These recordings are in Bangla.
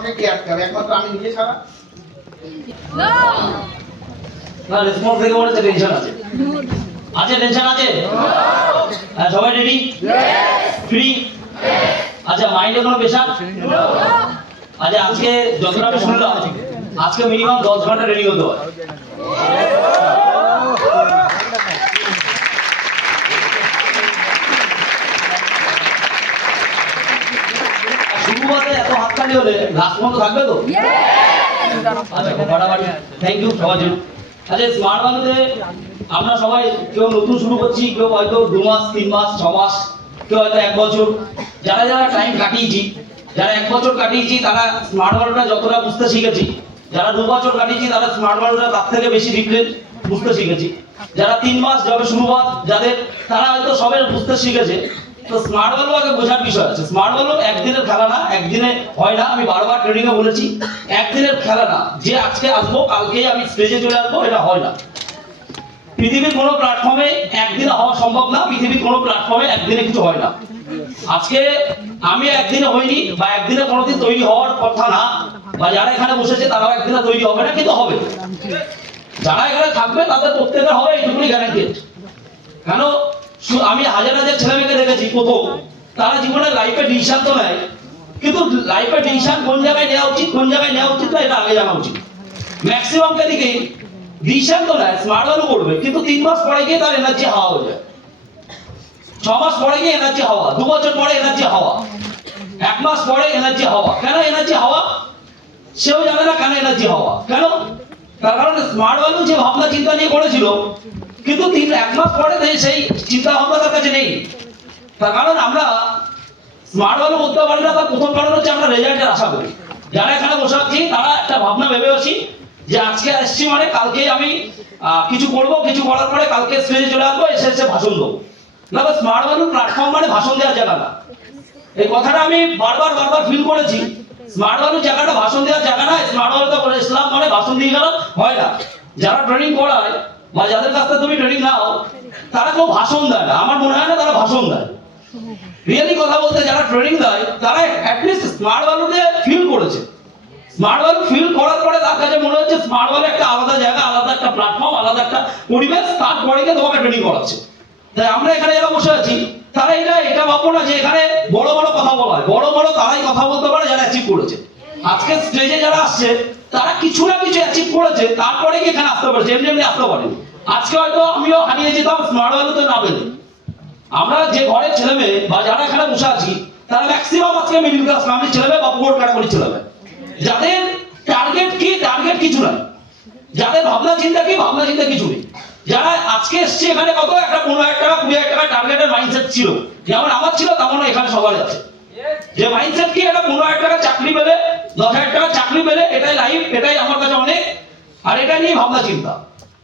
আমাকে কে আটকাবে? একমাত্র আমি নিজে ছাড়া। না রেসপন্স দেখে মনে হচ্ছে টেনশন আছে। আছে টেনশন আছে? হ্যাঁ সবাই রেডি? ফ্রি? আচ্ছা মাইন্ডে কোনো প্রেশার? আচ্ছা আজকে যতটা আমি শুনলাম আজকে মিনিমাম 10 ঘন্টা রেডি হতে হয়। শুরুতে এত হাততালি হলে লাস্ট পর্যন্ত থাকবে তো? আচ্ছা ফাটাফাটি থ্যাংক ইউ সবার জন্য। আচ্ছা স্মার্ট বাংলাতে আমরা সবাই কেউ নতুন শুরু করছি, কেউ হয়তো 2 মাস 3 মাস 6 মাস, কেউ হয়তো 1 বছর। যারা যারা টাইম কাটিয়েছি, যারা 1 বছর কাটিয়েছি তারা স্মার্ট ওয়ার্ল্ডটা যতটা বুঝতে শিখেছি, যারা 2 বছর কাটিয়েছি তারা স্মার্ট ওয়ার্ল্ডটা তার থেকে বেশি ডিফারেন্ট বুঝতে শিখেছি, যারা 3 মাস যাবে শুরুবাত যাদের তারা হয়তো সবে বুঝতে শিখেছে। তো স্মার্ট ওয়ার্ল্ড আগে বোঝার বিষয় আছে। স্মার্ট ওয়ার্ল্ড একদিনের খেলা না, একদিনে হয় না। আমি বারবার ট্রেনিং এ বলেছি একদিনের খেলা না, যে আজকে আসবো কালকেই আমি স্টেজে চলে আসবো, এটা হয় না। পৃথিবীর কোনো প্ল্যাটফর্মে একদিনে হওয়া সম্ভব না, পৃথিবীর কোনো প্ল্যাটফর্মে একদিনে কিছু হয় না। আজকে আমি একদিনে হইনি বা একদিনে কোনোদিন তৈরি হওয়ার কথা না, বা যারা এখানে বসেছে তারাও একদিনে তৈরি হবে না, কিন্তু হবে। যারা এখানে থাকবে তাদের প্রত্যেকের হবে, এইটুকুনি গ্যারান্টেড। কেন আমি হাজার হাজার ছেলে মেয়েকে দেখেছি প্রথম তারা জীবনে লাইফে ডিসিশন তো নেয়, কিন্তু লাইফে ডিসিশন কোন জায়গায় নেওয়া উচিত কোন জায়গায় নেওয়া উচিত না এটা আগে জানা উচিত। ম্যাক্সিমামকে দিকে ডিসিশন তো নেয়, স্মার্ট ওয়ার্ল্ড করবে, কিন্তু 3 মাস পরে গিয়ে তার এনার্জি হাওয়া হয়ে যায়, 6 মাস পরে গিয়ে এনার্জি হাওয়া, 2 বছর পরে এনার্জি হাওয়া, 1 মাস পরে এনার্জি হাওয়া। কেন এনার্জি হাওয়া? সেও জানে না কেন এনার্জি হাওয়া। কেন? তার কারণ স্মার্ট ওয়ার্ল্ড যে ভাবনা চিন্তা নিয়ে করেছিল, কিন্তু 1 মাস পরে সেই চিন্তা ভাবনা তার কাছে নেই। তার কারণ আমরা স্মার্ট ওয়ার্ল্ড করতে পারি না, তার প্রথম কারণ হচ্ছে আমরা রেজাল্টের আশা করি। যারা এখানে বসে আছি তারা একটা ভাবনা ভেবে আসি যে আজকে আসছি মানে কালকে আমি কিছু করব, কিছু করার পরে কালকে স্টেজে চলে আসবো, এসে ভাষণ দেবো। না, স্মার্ট ওয়ার্ল্ড প্ল্যাটফর্ম মানে ভাষণ দেওয়ার জায়গা না। এই কথাটা আমি বারবার ফিল করেছি। স্মার্ট ওয়ার্ল্ড জায়গাটা ভাষণ দেওয়ার জায়গা না। স্মার্ট ওয়ার্ল্ড তো ইসলাম মানে ভাষণ দিয়ে গেল হয় না। যারা ট্রেনিং করায় বা যাদের কাছ থেকে তুমি ট্রেনিং নাও তারা কেউ ভাষণ দেয় না, আমার মনে হয় না তারা ভাষণ দেয়। রিয়েলি কথা বলতে যারা ট্রেনিং দেয় তারা অ্যাটলিস্ট স্মার্ট ওয়ার্ল্ডে ফিল করেছে। স্মার্ট ওয়ার্ল্ড ফিল করার পরে তার কাছে মনে হচ্ছে স্মার্ট ওয়ার্ল্ড একটা আলাদা জায়গা, আলাদা একটা প্ল্যাটফর্ম, আলাদা একটা পরিবেশ, তারপরে গিয়ে তোমাকে ট্রেনিং করাচ্ছে। তাই আমরা এখানে যারা বসে আছি তারা এটা ভাববো না যে এখানে বড় বড় কথা বলা হয়। বড় তারাই কথা বলতে পারে যারা অ্যাচিভ করেছে। আজকে স্টেজে যারা আসছে তারা কিছু না কিছু অ্যাচিভ করেছে, তারপরে কি এখানে আসতে পারছে, এমনি আসতে পারেনি। আজকে হয়তো আমিও হারিয়ে যেতাম স্মার্ট ওয়ার্ল্ডে না পেলে। আমরা যে ঘরের ছেলে মেয়ে বা যারা এখানে বসে আছি তারা ম্যাক্সিমাম আজকে মিডল ক্লাস ফ্যামিলির ছেলে মেয়ে বা পুয়ার ক্যাটাগরির ছেলে মেয়ে, যাদের টার্গেট কিছু নাই, যাদের ভাবনা চিন্তা কিছু নেই। যারা আজকে এসছে এখানে কত একটা 15,000 টাকা 20,000 টাকা টার্গেটের মাইন্ডসেট ছিল, যেমন আমার ছিল তেমন এখানে সবার আছে। যে মাইন্ডসেট কি, এটা 15,000 টাকা চাকরি পেলে 10,000 টাকা চাকরি পেলে এটাই লাইফ, এটাই আমার কাছে অনেক, আর এটা নিয়ে ভাবনা চিন্তা।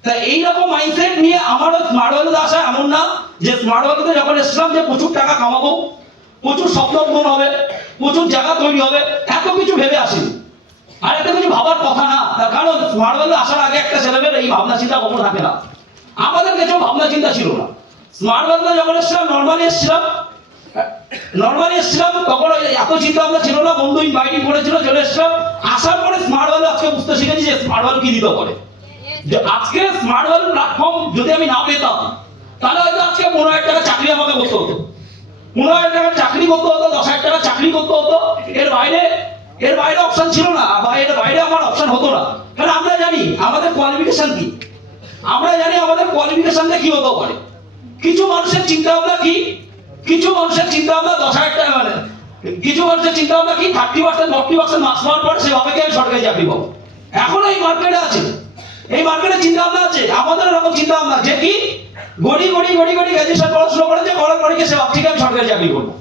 তাই এইরকম মাইন্ডসেট নিয়ে আমারও স্মার্ট ওয়ার্ল্ডে আসা এমন না যে স্মার্ট ওয়ার্ল্ডে যখন এসেছিলাম যে প্রচুর টাকা কামাবো, প্রচুর স্বপ্ন পূরণ হবে, প্রচুর জায়গা তৈরি হবে, এত কিছু ভেবে আসিনি। আর এটা কিছু ভাবার কথা না। তার কারণ স্মার্ট ওয়ার্ল্ডে আসার আগে একটা ছেলেমেয়ের এই ভাবনা চিন্তা কখনো থাকে না। আমাদের কাছে ভাবনা চিন্তা ছিল না। স্মার্ট ওয়ার্ল্ডে যখন এসেছিলাম নর্মালি এসেছিলাম তখন এত চিন্তা ভাবনা ছিল না। বন্ধু ইনভাইটিং করেছিল, চলে এসেছিলাম। আসার পরে স্মার্ট ওয়ার্ল্ড আজকে বুঝতে শিখেছি যে স্মার্ট ওয়ার্ল্ড কি দিতে পারে। যে আজকে স্মার্ট ওয়ার্ল্ড প্ল্যাটফর্ম যদি আমি না পেতাম তাহলে হয়তো আজকে 15,000 টাকা চাকরি আমাকে করতে হতো, 15,000 টাকা চাকরি করতে হতো, 10,000 টাকা চাকরি করতে হতো। এর বাইরে অপশন ছিল না, বা এর বাইরে আমার অপশন হতো না। কারণ আমরা জানি আমাদের কোয়ালিফিকেশন কি, আমরা জানি আমাদের কোয়ালিফিকেশনটা কি হতে পারে। কিছু মানুষের চিন্তা ভাবনা কি, কিছু মানুষের চিন্তা ভাবনা 10,000 টাকা মানে কিছু মানুষের চিন্তা ভাবনা কি 30% 40% মার্কস পাওয়ার পর সে ভাবে কি আমি সরকারি চাকরি পাবো। এখন এই মার্কেটে আছে, এই মার্কেটে চিন্তা ভাবনা আছে। আমাদের এরকম চিন্তা ভাবনা যে কি গড়ি গ্র্যাজুয়েশন পড়াশোনা করেছে, করার পরে কি সে ভাবছে কি আমি সরকারি চাকরি করবো।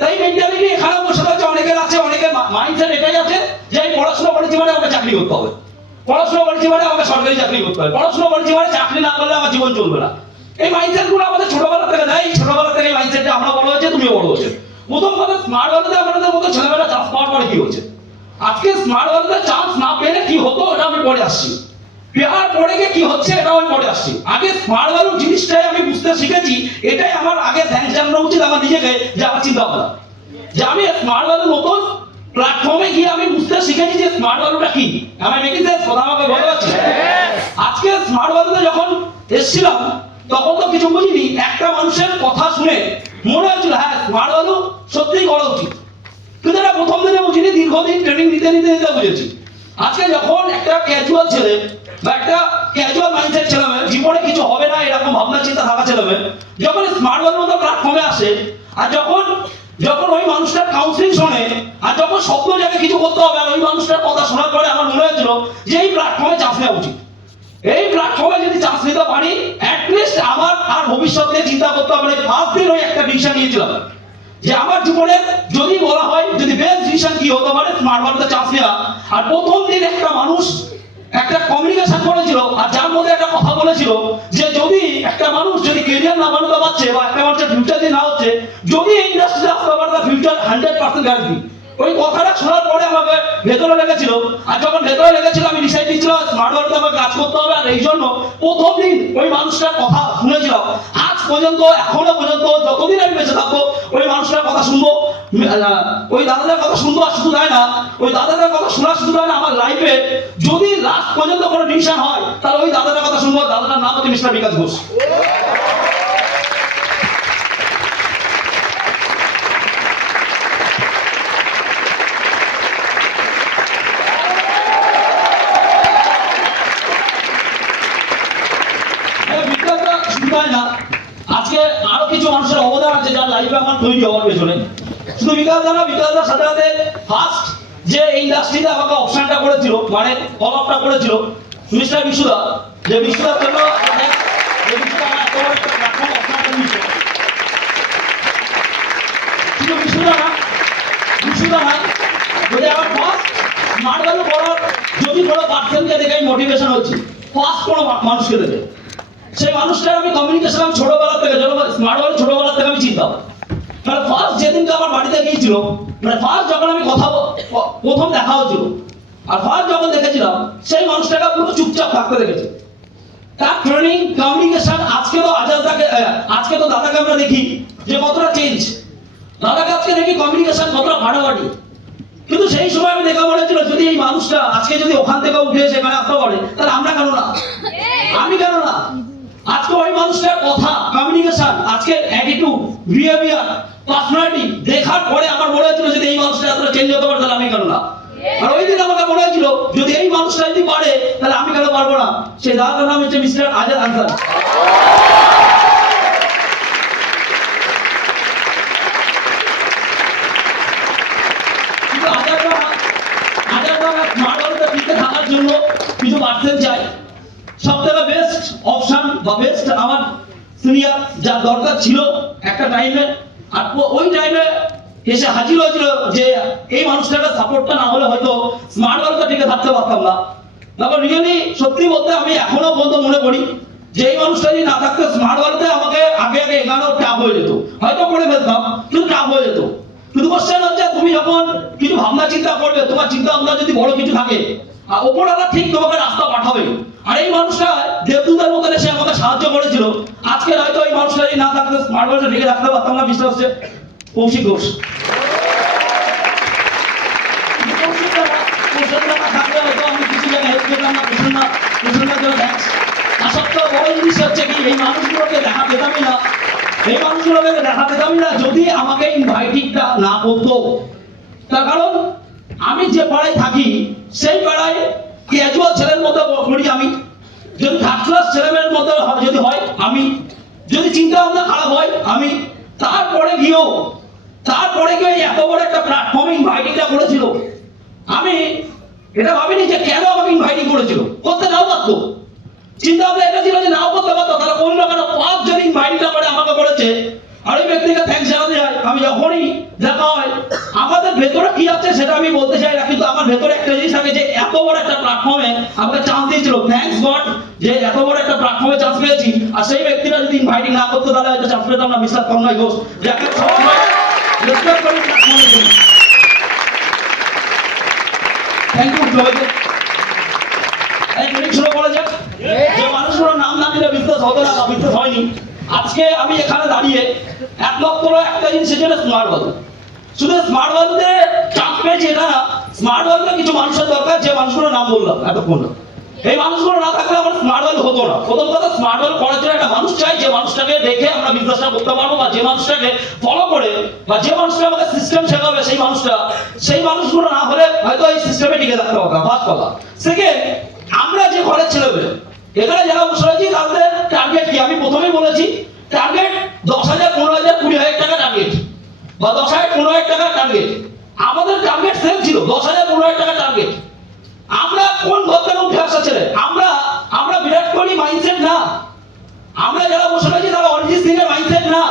তাই মেন্টালিটি এখানে বসে আছে অনেকের আছে, অনেকের মাইন্ডসেট এটাই আছে যে আমি পড়াশোনা করেছি মানে আমাকে চাকরি করতে হবে, পড়াশোনা করেছি মানে আমাকে সরকারি চাকরি করতে হবে, পড়াশোনা করেছি মানে চাকরি না করলে আমার জীবন চলবে না। এই মাইন্ডসেট গুলো আমাদের ছোটবেলা থেকে দেয়। ছোটবেলা থেকে এই মাইন্ডসেটে আমরা বড় হয়েছে, তুমিও বড় হয়েছে। প্রথম কথা স্মার্ট ওয়ার্ল্ডে আমাদের মতো ছেলেমেয়েরা চান্স পাওয়ার পরে কি হচ্ছে, আজকে স্মার্ট ওয়ার্ল্ডে চান্স না পেলে কি হতো এটা আমি পরে আসছি, পেয়ার পড়ে গিয়ে কি হচ্ছে এটাও আমি পরে আসছি। আগে স্মার্ট ওয়ার্ল্ড জিনিসটাই আমি বুঝতে শিখেছি, এটাই আমার আগে ধ্যান জানানো উচিত আমার নিজেকে, যে আমার চিন্তা ভাবনা যে আমি স্মার্ট ওয়ার্ল্ডের মতো প্ল্যাটফর্মে গিয়ে আমি বুঝতে স্মার্ট ভ্যালুটা কি? আমি মেকিং সেন্স কথা আমাকে বলতে পারছি? আজকে স্মার্ট ভ্যালুতে যখন এসেছিলাম তখন তো কিছু বুঝিনি, একটা মানুষের কথা শুনে মনে হয়েছিল হ্যাঁ স্মার্ট ভ্যালু সত্যিই করা উচিত, কিন্তু এটা প্রথম দিনে বুঝিনি, দীর্ঘদিন ট্রেনিং দিতে নিতে নিতে বুঝেছি। আজকে যখন একটা ক্যাজুয়াল ছেলে বা একটা ক্যাজুয়াল মাইন্ডসেট ছেলে জীবনে কিছু হবে না এরকম ভাবনা চিন্তা থাকা ছেলে যখন স্মার্ট ভ্যালুর মতো প্ল্যাটফর্মে আসে, আর যখন যখন ওই মানুষটার কাউন্সিলিং শোনে, আর যখন স্বপ্ন জায়গায় কিছু করতে হবে, আর ওই মানুষটার কথা শোনার পরে আমার মনে হয়েছিল যে এই প্ল্যাটফর্মে চান্স নেওয়া উচিত। এই প্ল্যাটফর্মে যদি চান্স নিতে পারি অ্যাটলিস্ট আমার আর ভবিষ্যৎ নিয়ে চিন্তা করতে হবে না। ফার্স্ট দিন ওই একটা ডিসিশন নিয়েছিলাম যে আমার জীবনে যদি বলা হয় যদি বেস্ট ডিসিশন কি হতে পারে স্মার্ট ভ্যালুতে চান্স নেওয়া। আর প্রথম দিন একটা মানুষ একটা কমিউনিকেশন করেছিল, আর যার মধ্যে একটা কথা বলেছিল যে যদি একটা মানুষ যদি ক্যারিয়ার না বানাতে পারছে বা একটা মানুষের ফিউচার যদি না হচ্ছে, যদি এই ইন্ডাস্ট্রিতে আসতে পারে তার ফিউচার 100% গ্যারান্টি। ওই কথাটা শোনার পরে আমাকে ভেতরে লেগেছিল, আর যখন ভেতরে লেগেছিল আমি ডিসাইড দিয়েছিলাম স্মার্ট ভ্যালুতে আমাকে কাজ করতে হবে। আর এই জন্য প্রথম দিন ওই মানুষটার কথা শুনেছিলাম, আজ পর্যন্ত এখনো পর্যন্ত যতদিন আমি বেঁচে থাকবো ওই মানুষটার কথা শুনবো, ওই দাদাদের কথা শুনবো। আর শুধু তাই না, ওই দাদাদের কথা শোনা শুধু তাই না, আমার লাইফে যদি লাস্ট পর্যন্ত কোনো ডিসিশন হয় তাহলে ওই দাদাদের কথা শুনবো। দাদাটার নাম হচ্ছে মিস্টার বিকাশ ঘোষ। আজকে আরো কিছু মানুষের অবদান আছে যার লাইফে আমার তৈরি হওয়ার পেছনে। শুধু বিকাশ দা না, বিকাশ দার সাথে সাথে ফার্স্ট যে ইন্ডাস্ট্রিতে আমাকে অপশনটা করেছিল, মানে ফলো আপটা করেছিল মিস্টার বিশুদা, যে বিশুদার জন্য যে বিশুদা আমার এত বড় একটা প্ল্যাটফর্ম অপশনটা দিয়েছে। শুধু বিশুদা না যদি আমার ফার্স্ট স্মার্ট ভ্যালু করার যদি কোনো পার্সনকে দেখে আমি মোটিভেশন হচ্ছি, ফার্স্ট কোনো মানুষকে দেখে সেই মানুষটার আমি কমিউনিকেশন আমি ছোটবেলা থেকে স্মার্ট ভ্যালু ছোটবেলা থেকে আমি চিন্তা। মানে ফার্স্ট যেদিনকে আমার বাড়িতে গিয়েছিল, মানে ফার্স্ট যখন আমি কথা প্রথম দেখা হয়েছিল আর ফার্স্ট যখন দেখেছিলাম সেই মানুষটাকে পুরো চুপচাপ থাকতে দেখেছি। তার ট্রেনিং কমিউনিকেশন আজকে তো দাদাকে আমরা দেখি যে কতটা চেঞ্জ, দাদাকে আজকে দেখি কমিউনিকেশন কতটা ফাটাফাটি। কিন্তু সেই সময় আমি দেখা মনে হচ্ছিল যদি এই মানুষটা আজকে যদি ওখান থেকে উঠে সেখানে আসতে পারে তাহলে আমরা কেন না, আমি কেন না। আজকে ওই মানুষটার কথা কমিউনিকেশন, আজকে অ্যাটিটিউড, বিহেভিয়ার, পার্সোনালিটি দেখার পরে আমার মনে হয়েছিল যদি এই মানুষটা এতটা চেঞ্জ হতে পারে তাহলে আমি কেন না। আর ওই দিন আমাকে মনে হয়েছিল যদি এই মানুষটা যদি পারে তাহলে আমি কেন পারবো না। সেই দাদার নাম হচ্ছে মিস্টার আজাদ আনসার। থাকার জন্য কিছু পার্সেন্ট চাই। সব থেকে বেস্ট অপশন বা বেস্ট আমার সিনিয়র যা দরকার ছিল একটা টাইমে, আর ওই টাইমে এসে হাজির হয়েছিল যে এই মানুষটাকে সাপোর্টটা না হলে হয়তো স্মার্ট ভ্যালুতে টিকে থাকতে পারতাম না। তারপর রিয়েলি সত্যি বলতে আমি এখনো পর্যন্ত মনে করি যে এই মানুষটা যদি না থাকতো স্মার্ট ভ্যালুতে আমাকে আগে এগানো টাফ হয়ে যেত, হয়তো করে ফেলতাম কিন্তু টাফ হয়ে যেত। কিন্তু কোশ্চেন হচ্ছে তুমি যখন কিছু ভাবনা চিন্তা করবে, তোমার চিন্তা ভাবনা যদি বড় কিছু থাকে আর ওপরওয়ালা ঠিক তোমাকে রাস্তা পাঠাবে। আর এই মানুষটা দেবদূতের মতো এসে আমাকে সাহায্য করেছিল। আজকে হয়তো এই মানুষটা যদি না থাকতো স্মার্ট ভ্যালুতে টিকে রাখতে পারতাম না। বিশ্বাস হচ্ছে কৌশিক ঘোষ। থাকলে হয়তো আমি কিছু জায়গায় হেল্প পেতাম না, প্রসন্নার জন্য থ্যাঙ্কস। আর সবথেকে বড় জিনিস হচ্ছে কি এই মানুষগুলোকে দেখা পেতামই না, এই মানুষগুলোকে দেখা পেতামই না যদি আমাকে ইনভাইটিংটা না করতো। তার কারণ আমি যে পাড়ায় থাকি সেই পাড়ায় ক্যাজুয়াল ছেলের মতো পড়ি আমি, যদি থার্ড ক্লাস ছেলেমেয়ের মতো যদি হয় আমি, যদি চিন্তা ভাবনা খারাপ হয় আমি, তারপরে গিয়েও এত বড় একটা প্ল্যাটফর্মে ইনভাইটিংটা করেছিল। আমি এটা ভাবিনি যে কেন আমাকে ইনভাইটিং করেছিল, করতে নাও পারতো। চিন্তা ভাবনা এটা ছিল যে নাও করতে পারতো, তাহলে অন্য কারো পাঁচ যদি ইনভাইটিংটা করে আমাকে করেছে। আর ওই ব্যক্তিকে থ্যাঙ্কস জানাতে চাই। আমি যখনই দেখা হয় আমাদের ভেতরে কি আছে সেটা আমি বলতে চাই না, কিন্তু আমার ভেতরে একটা জিনিস থাকে যে এত বড় একটা প্ল্যাটফর্মে আমাকে চান্স দিয়েছিল, থ্যাঙ্কস গড যে এত বড় একটা প্ল্যাটফর্মে চান্স পেয়েছি। আর সেই ব্যক্তিরা যদি ইনভাইটিং না করতো তাহলে হয়তো চান্স পেতাম না। মিস্টার তন্ময় ঘোষ, যাকে সবসময় রেসপেক্ট করি প্ল্যাটফর্মের জন্য। থ্যাংক ইউ সবাইকে। এই ট্রেনিং শুরু করা যাক। যে মানুষগুলোর নাম না নিলে বিশ্বাস হবে না বা বিশ্বাস হয়নি। আজকে আমি এখানে দাঁড়িয়ে একমাত্র একটা জিনিস সেটা স্মার্ট ভ্যালু। শুধু স্মার্ট ভ্যালুতে চান্স পেয়েছি এটা না, স্মার্ট ওয়ার্ল্ডে কিছু মানুষের দরকার, যে মানুষগুলোর নাম বললাম এতক্ষণ। এই মানুষগুলো না থাকলে আমার স্মার্ট ওয়ার্ল্ড হতো না। প্রথম কথা, স্মার্ট ওয়ার্ল্ড করার জন্য একটা মানুষ চাই, যে মানুষটাকে দেখে আমরা বিজনেসটা করতে পারবো, বা যে মানুষটাকে ফলো করে, বা যে মানুষটা আমাকে সিস্টেম শেখাবে সেই মানুষগুলো না হলে হয়তো এই সিস্টেমে টিকে থাকতে পারবো না। ফার্স্ট কথা। সেকেন্ড, আমরা যে ঘরের ছেলেমেয়ে এখানে যারা বসে আছি তাদের টার্গেট কি? আমি প্রথমেই বলেছি, টার্গেট 10,000, 15,000, 20,000 টাকা টার্গেট, বা 10,000, 15,000 টাকা টার্গেট। আমাদের টার্গেট সেম ছিল 10,000, 15,000 টাকা টার্গেট। আমরা কোন ঘর থেকে উঠে আসা ছেলে? আমরা বিরাট কোহলি মাইন্ডসেট না। আমরা যারা বসে আছি তারা অরিজিৎ সিং এর মাইন্ডসেট না।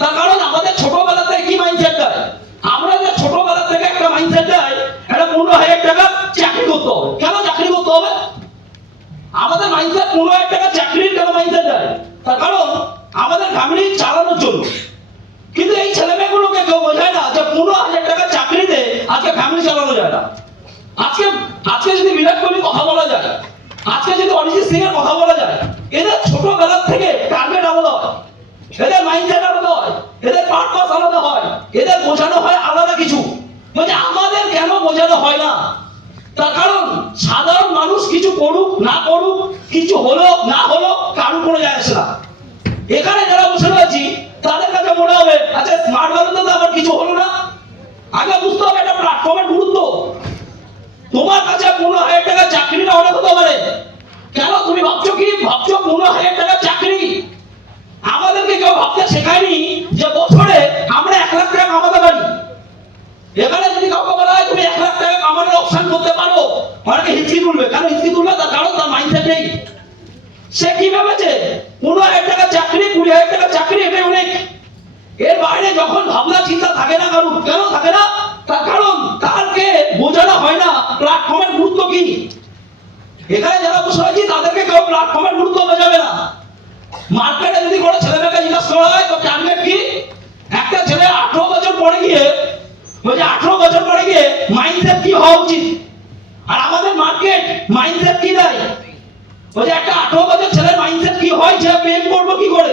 তার কারণ আমাদের ছোটবেলা থেকে কি মাইন্ডসেট দেয়? আমরা যে ছোটবেলা থেকে একটা মাইন্ডসেট দেয়, এটা 15,000 টাকা চাকরি করতে হবে। কেন চাকরি করতে হবে? আমাদের মাইন্ডসেট 15,000 টাকা চাকরির কেন মাইন্ডসেট দেয়? তার কারণ আমাদের ফ্যামিলি চালানোর জন্য। কিন্তু এই ছেলেমেয়েগুলোকে কেউ বোঝায় না যে 15,000 টাকা চাকরিতে আজকে ফ্যামিলি চালানো যায় না। আজকে যদি বিরাট কোহলি কথা বলা যায়, আজকে যদি অরিজিৎ সিং এর কথা বলা যায়, এদের ছোটবেলা থেকে টার্গেট আলাদা হয়, এদের মাইন্ডসেট আলাদা হয়, এদের পারপাস আলাদা হয়, এদের বোঝানো হয় আলাদা কিছু। বলছে আমাদের কেন বোঝানো হয় না? তার কারণ সাধারণ মানুষ কিছু করুক না করুক, কিছু হলো না হলো, কারোর কোনো যায় আসে না। এখানে যারা বসে রয়েছি তাদের কাছে মনে হবে আচ্ছা স্মার্ট ভারতে তো আবার কিছু হলো না। আগে বুঝতে হবে এটা প্ল্যাটফর্মের গুরুত্ব। তোমার কাছে 15,000 টাকা চাকরিটা অনেক হতে পারে। কেন তুমি ভাবছো 15,000 টাকা চাকরি? আমাদেরকে কেউ ভাবতে শেখায়নি যে বছরে আমরা 1 লাখ টাকা কামাতে পারি। এখানে যদি কাউকে বলা হয় তুমি 1 লাখ টাকা কামানোর অপশন করতে পারো, অনেকে হিচকি তুলবে। কেন হিচকি তুলবে? তার কারণ তার মাইন্ডসেট নেই। সে কি ভেবেছে 15,000 টাকা চাকরি, 20,000 টাকা চাকরি এটাই অনেক। এর বাইরে যখন ভাবনা চিন্তা থাকে না কারণ, কেন থাকে না? তার কারণ তারকে বোঝানো হয় না প্ল্যাটফর্মের গুরুত্ব কি। এখানে যারা বসে আছি তাদেরকে কেউ প্ল্যাটফর্মের গুরুত্ব বোঝাবে না। মার্কেটে যদি কোনো ছেলেমেয়েকে জিজ্ঞাসা করা হয় তো টার্গেট কি? একটা ছেলে 18 বছর পরে গিয়ে বলছে 18 বছর পরে গিয়ে মাইন্ডসেট কি হওয়া উচিত। আর আমাদের মার্কেট মাইন্ডসেট কি দেয়? বলছে একটা 18 বছর ছেলের মাইন্ডসেট কি হয়, যে প্রেম করবো কি করে,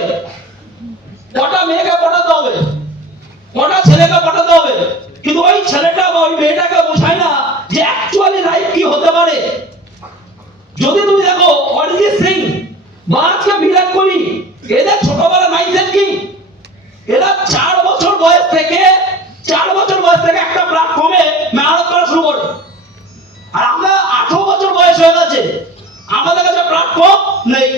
কটা মেয়েকে পটাতে হবে, কটা ছেলেকে পটাতে হবে। কিন্তু ওই ছেলেটা বা ওই মেয়েটাকে বোঝায় না যে অ্যাকচুয়ালি লাইফ কি হতে পারে। যদি তুমি দেখো অরিজিৎ সিং বা আজকে বিরাট কোহলি, এদের ছোটবেলার মাইন্ডসেট কি? এরা 4 বছর বয়স থেকে একটা প্ল্যাটফর্মে মেহনত করা শুরু করে। আর আমরা 18 বছর বয়স হয়ে গেছে, আমাদের কাছে প্ল্যাটফর্ম নেই।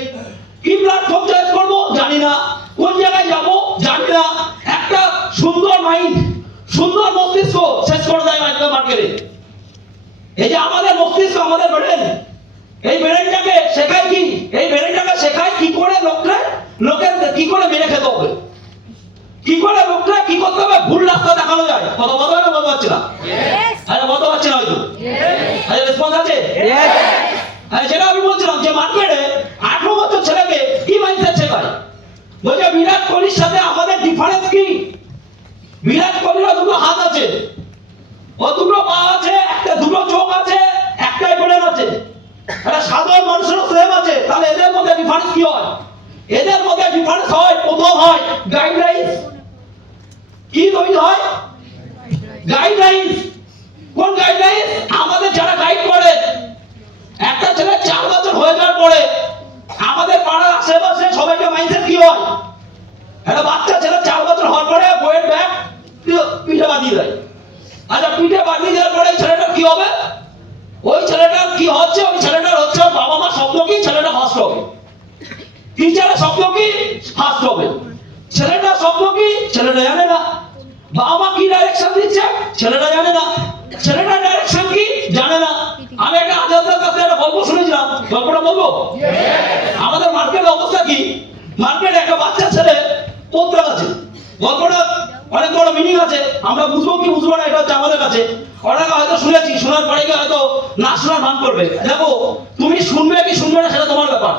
কি প্ল্যাটফর্ম চয়েস করবো জানি না, কোন জায়গায় যাব জানি না। একটা সুন্দর মাইন্ড, সুন্দর মস্তিষ্ক শেষ করে দেয় মার্কেটে। এই যে আমাদের মস্তিষ্ক, আমাদের ব্রেন, এই ব্রেনটাকে শেখায় কি? এই ব্রেনটাকে শেখায় কি করে লোকের কি করে মেরে খেতে হবে, কি করে লোকটা কি করতে হবে, ভুল রাস্তা দেখানো যায়। কথা বলতে হবে না? বলতে পারছি না? আরে বলতে পারছি না হয়তো। আরে রেসপন্স আছে? যেটা আমি বলছিলাম যে মার্কেটে 18 বছর ছেলেকে কি মাইন্ডসেট শেখায়। বলছে বিরাট কোহলির সাথে আমাদের ডিফারেন্স কি? বিরাট কোহলির দুটো হাত আছে, ও দুটো পা আছে, একটা দুটো চোখ আছে, একটাই ব্রেন আছে। এটা সাধারণ মানুষেরও সেম আছে। তাহলে এদের মধ্যে ডিফারেন্স কি হয়? এদের মধ্যে ডিফারেন্স হয়, প্রথম হয় গাইডলাইন্স। কি তৈরি হয়? গাইডলাইন্স। কোন গাইডলাইন্স? আমাদের যারা গাইড করে। একটা ছেলে 4 বছর হয়ে যাওয়ার পরে আমাদের পাড়ার আশেপাশে সবাইকে মাইন্ডসেট কি হয়? একটা বাচ্চা ছেলে 4 বছর হওয়ার পরে বইয়ের ব্যাগ পিঠে বাঁধিয়ে দেয়। আচ্ছা পিঠে বাঁধিয়ে দেওয়ার পরে ছেলেটার কি হবে? ওই ছেলেটার কি হচ্ছে? ওই ছেলেটার হচ্ছে বাবা মা স্বপ্ন কি ছেলেটা ফার্স্ট হবে, টিচারের স্বপ্ন কি ফার্স্ট হবে। ছেলেটার স্বপ্ন কি ছেলেটা জানে না। বাবা মা কি ডাইরেকশন দিচ্ছে ছেলেটা জানে না। ছেলেটার ডাইরেকশন কি জানে না। আমি একটা আজাদের কাছে একটা গল্প শুনেছিলাম, গল্পটা বলবো? আমাদের মার্কেটের অবস্থা কি? মার্কেটে একটা বাচ্চা ছেলে পড়তে গেছে। গল্পটা অনেক বড় মিনিং আছে, আমরা বুঝবো কি বুঝবো না এটা হচ্ছে আমাদের কাছে। অনেকে হয়তো শুনেছি, শোনার পরে হয়তো না শোনার ভান করবে। দেখো তুমি শুনবে কি শুনবে না সেটা তোমার ব্যাপার।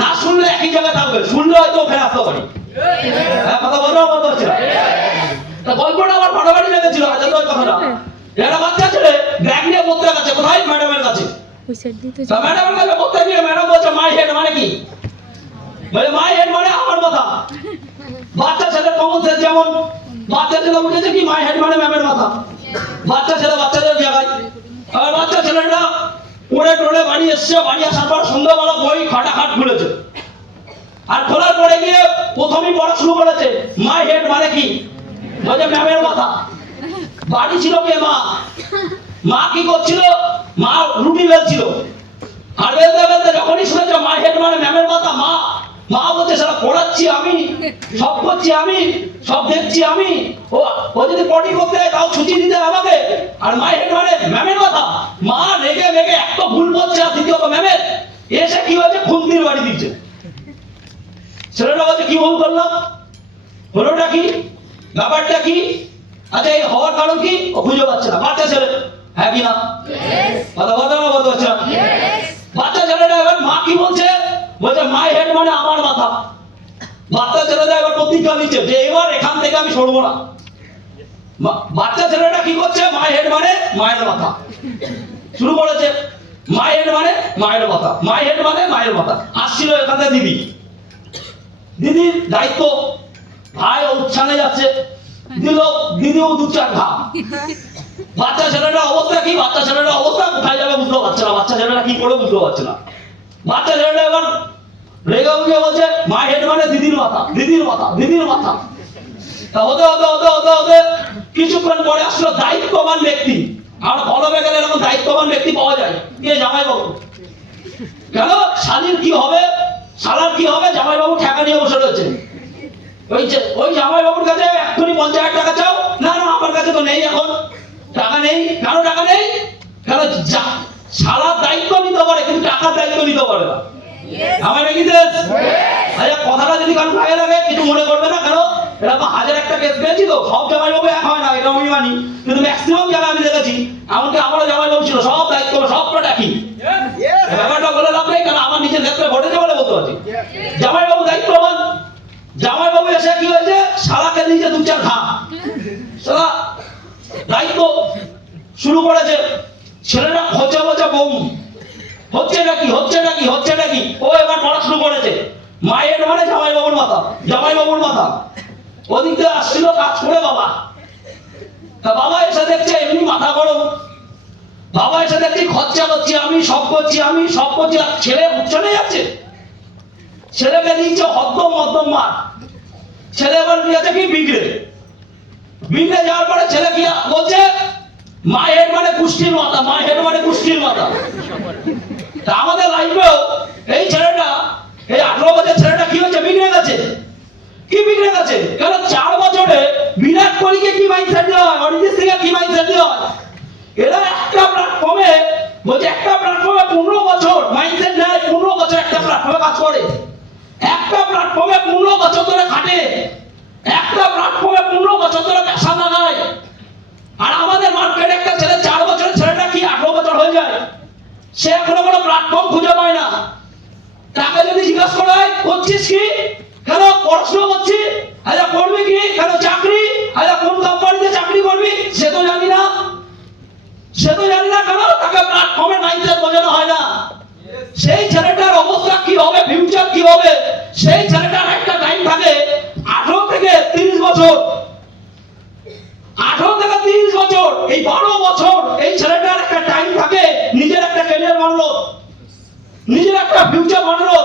না শুনলে একই জায়গায় থাকবে, শুনলে হয়তো ওখানে আসতে পারি। কথা বলবো বলতে হচ্ছে না। গল্পটা আমার ফাটাফাটি লেগেছিল আজাদের কথাটা। একটা বাচ্চা ছেলে ব্যাগ নিয়ে পড়তে গেছে কোথায়? ম্যাডামের কাছে। ম্যাডামের কাছে পড়তে গিয়ে ম্যাডাম বলছে মাই হেড মানে কি? বলে মাই হেড মানে আমার মাথা। বাচ্চা ছেলে কমন সেন্স যেমন, বাচ্চা ছেলে বুঝেছে কি মাই হেড মানে ম্যামের মাথা। বাচ্চা ছেলে বাচ্চাদের জায়গায় এসছে, বাড়ি আসার পর সন্ধ্যাবেলা বই খাটাখাট খুলেছে, আর খোলার পরে গিয়ে প্রথমেই পড়া শুরু করেছে মাই হেড মানে কি, বলছে ম্যামের মাথা। বাড়ি ছিল কে? মা। মা কি করছিল? মা রুটি বেলছিল, আর বেলতে বেলতে যখনই শুনেছে মাই হেড মানে ম্যামের মাথা, মা মা বলছে সারা পড়াচ্ছি আমি, সব করছি আমি, সব দেখছি আমি, ও যদি পটি করতে হয় তাও ছুটি দিতে আমাকে, আর মাই হেড মানে ম্যামের মাথা। মা রেগে রেগে এক তো ভুল করছে আর দ্বিতীয়ত ম্যামের এসে কি হয়েছে খুন্তির বাড়ি দিচ্ছে। ছেলেটা বলছে কি ভুল করলাম, হলোটা কি, ব্যাপারটা কি? আচ্ছা এই হওয়ার কারণ কি? ও খুঁজে পাচ্ছে না। বাচ্চা ছেলে, হ্যাঁ কি না? কথা বলতে না বলতে পারছে না। বাচ্চা ছেলেটা এবার মা কি বলছে, বলছে মাই হেড মানে আমার মাথা। বাচ্চা ছেলেটা এবার প্রতিজ্ঞা নিচ্ছে যে এবার এখান থেকে আমি সরবো না। বাচ্চা ছেলেটা কি করছে, মাই হেড মানে মায়ের মাথা শুরু করেছে। মাই হেড মানে মায়ের মাথা, মাই হেড মানে মায়ের মাথা। আসছিল এখান থেকে দিদি, দিদির দায়িত্ব, ভাই উচ্ছানে যাচ্ছে, দিল দিদিও দু চার ঘা। বাচ্চা ছেলেটা অবস্থা কি, বাচ্চা ছেলেটা অবস্থা কোথায় যাবে বুঝতে পারছে না, বাচ্চা ছেলেটা কি করে বুঝতে পারছে না। বাচ্চা ছেলেটা এবার রেগে উঠে বলছে মাই হেড মানে দিদির মাথা, দিদির মাথা, দিদির মাথা। তা হতে হতে হতে হতে হতে কিছুক্ষণ পরে আসলো দায়িত্ববান ব্যক্তি। আর কলমে গেলে এরকম দায়িত্ববান ব্যক্তি পাওয়া যায়, কে? জামাইবাবু। কেন? শালীর কি হবে, শালার কি হবে? জামাইবাবু ঠেকা নিয়ে বসে রয়েছে। ওই জামাইবাবুর কাছে এক্ষুনি 50,000 টাকা চাও, না না আমার কাছে তো নেই, এখন টাকা নেই। কেন টাকা নেই? কেন? শালার দায়িত্ব নিতে পারে কিন্তু টাকার দায়িত্ব নিতে পারে না। আমার নাকিতে আচ্ছা কথাটা যদি কারণ গায়ে লাগে কিছু মনে করবে না, কেন এরকম হাজার একটা কেস পেয়েছি তো, সব জামাইবাবু এক হয় না, এটা আমি মানি, কিন্তু ম্যাক্সিমাম জায়গায় আমি দেখেছি, এমনকি আমারও জামাইবাবু ছিল, সব দায়িত্ব সবটা কি ব্যাপারটা বলে লাভ নেই, কারণ আমার নিজের ক্ষেত্রে ঘটেছে বলে বলতে পারছি। জামাইবাবু দায়িত্ববান, জামাইবাবু এসে কি হয়েছে, শালাকে নিজে দু চার ঘা, শালা দায়িত্ব শুরু করেছে। ছেলেরা খোঁচা বোঝা বউ, হচ্ছে নাকি, হচ্ছে নাকি, হচ্ছে নাকি, ও এবার পড়া শুরু করেছে। মায়ের মানে জামাইবাবুর মাথা, জামাইবাবুর মাথা। ওদিক থেকে আসছিল কাজ করে বাবা, তা বাবা এসে দেখছে এমনি মাথা গরম, বাবা এসে দেখছি খরচা করছি আমি, সব করছি আমি, সব করছি, আর ছেলে উচ্ছনে যাচ্ছে। ছেলেকে দিচ্ছে হদ্দম মধ্যম মার। ছেলে এবার গিয়েছে কি বিগড়ে, বিগড়ে যাওয়ার পরে ছেলে কি বলছে মাই হেড মানে কুষ্টির মাথা, মাই হেড মানে কুষ্টির মাথা। তা আমাদের লাইফেও এই ছেলেটা, এই 18 বছরের ছেলেটা কি হয়েছে, বিগড়ে গেছে। কি বিগড়ে গেছে? কারণ 4 বছরে বিরাট কোহলিকে কি মাইন্ডসেট দেওয়া হয়, অরিজিৎ সিংকে কি মাইন্ডসেট দেওয়া হয়, এরা একটা প্ল্যাটফর্মে বলছে, একটা প্ল্যাটফর্মে 15 বছর মাইন্ডসেট নেয়, 15 বছর একটা প্ল্যাটফর্মে কাজ করে, একটা প্ল্যাটফর্মে 15 বছর ধরে খাটে, একটা প্ল্যাটফর্মে 15 বছর ধরে পেশা লাগায়। আর আমাদের মার্কেটে একটা ছেলে 4 বছরের ছেলেটা কি 18 বছর হয়ে যায়, সে এখনো কোনো প্ল্যাটফর্ম খুঁজে পায় না। তাকে যদি জিজ্ঞাসা করা হয় করছিস কি, কেন পড়াশোনা করছি, আচ্ছা করবি কি, কেন চাকরি, আচ্ছা কোন কোম্পানিতে চাকরি করবি, সে তো জানি না, সে তো জানি না। কেন? তাকে প্ল্যাটফর্মের মাইন্ডসেট বোঝানো হয় না। সেই ছেলেটার অবস্থা কি হবে, ফিউচার কি হবে, সেই ছেলেটার একটা টাইম থাকে 18 থেকে 30 বছর, 18 থেকে 30 বছর, এই 12 বছর এই ছেলেটার একটা টাইম থাকে নিজের একটা ক্যারিয়ার বানানো, নিজের একটা ফিউচার বানানো।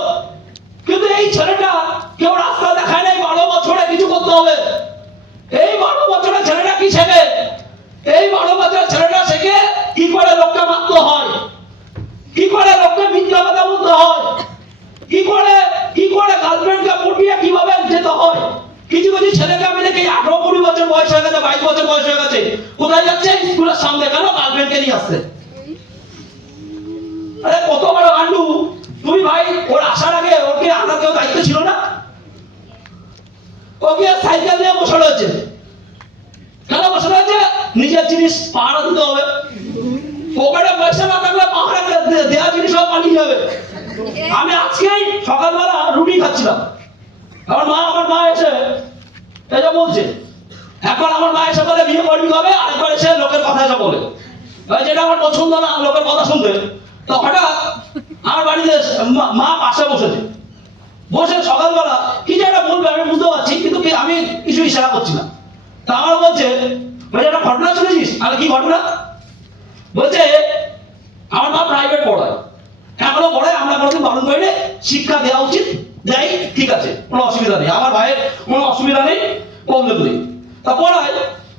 কিন্তু এই ছেলেটা কেউ রাস্তা দেখায় নাই 12 বছরে কিছু করতে হবে। এই 12 বছরের ছেলেটা কি শেখে, এই 12 বছরের ছেলেটা শেখে কি করে লোককে মারতে হয়, কি করে লোককে মিথ্যা কথা বলতে হয়, কি করে গার্লফ্রেন্ডকে পটিয়ে কিভাবে যেতে হয়। কিছু কিছু ছেলেকে আমি দেখি 18-20 বছর বয়স হয়ে গেছে, 22 বছর বয়স হয়ে গেছে, কোথায় যাচ্ছে, স্কুলের সামনে, কেন গার্লফ্রেন্ডকে নিয়ে আসছে। আরে কত বড় গান্ডু তুমি ভাই, ওর আসার আগে ওকে আনার কেউ দায়িত্ব ছিল না, ওকে সাইকেল নিয়ে বসে রয়েছে, কেন বসে রয়েছে, নিজের জিনিস পাহারা দিতে হবে, পকেটে পয়সা না থাকলে পাহারা দেওয়া জিনিস সব পালিয়ে যাবে। আমি আজকেই সকালবেলা রুটি খাচ্ছিলাম, আমার মা এসে এটা বলছে, এখন আমার মা এসে বলে বিয়ে করবি কবে, আরেকবার এসে লোকের কথা এসে বলে, যেটা আমার পছন্দ না লোকের কথা শুনতে। তো হঠাৎ আমার বাড়িতে মা পাশে বসেছে, বসে সকালবেলা কি যে একটা বলবে আমি বুঝতে পারছি, কিন্তু আমি কিছু ইশারা করছি না। তা আমার বলছে ভাই একটা ঘটনা শুনেছিস? আর কি ঘটনা? বলছে আমার মা প্রাইভেট পড়ায়, শিক্ষা দেওয়া উচিত, দেয়, ঠিক আছে, কোনো অসুবিধা নেই, আমার ভাইয়ের কোনো অসুবিধা নেই, প্রবলেম নেই। তা পড়ায়,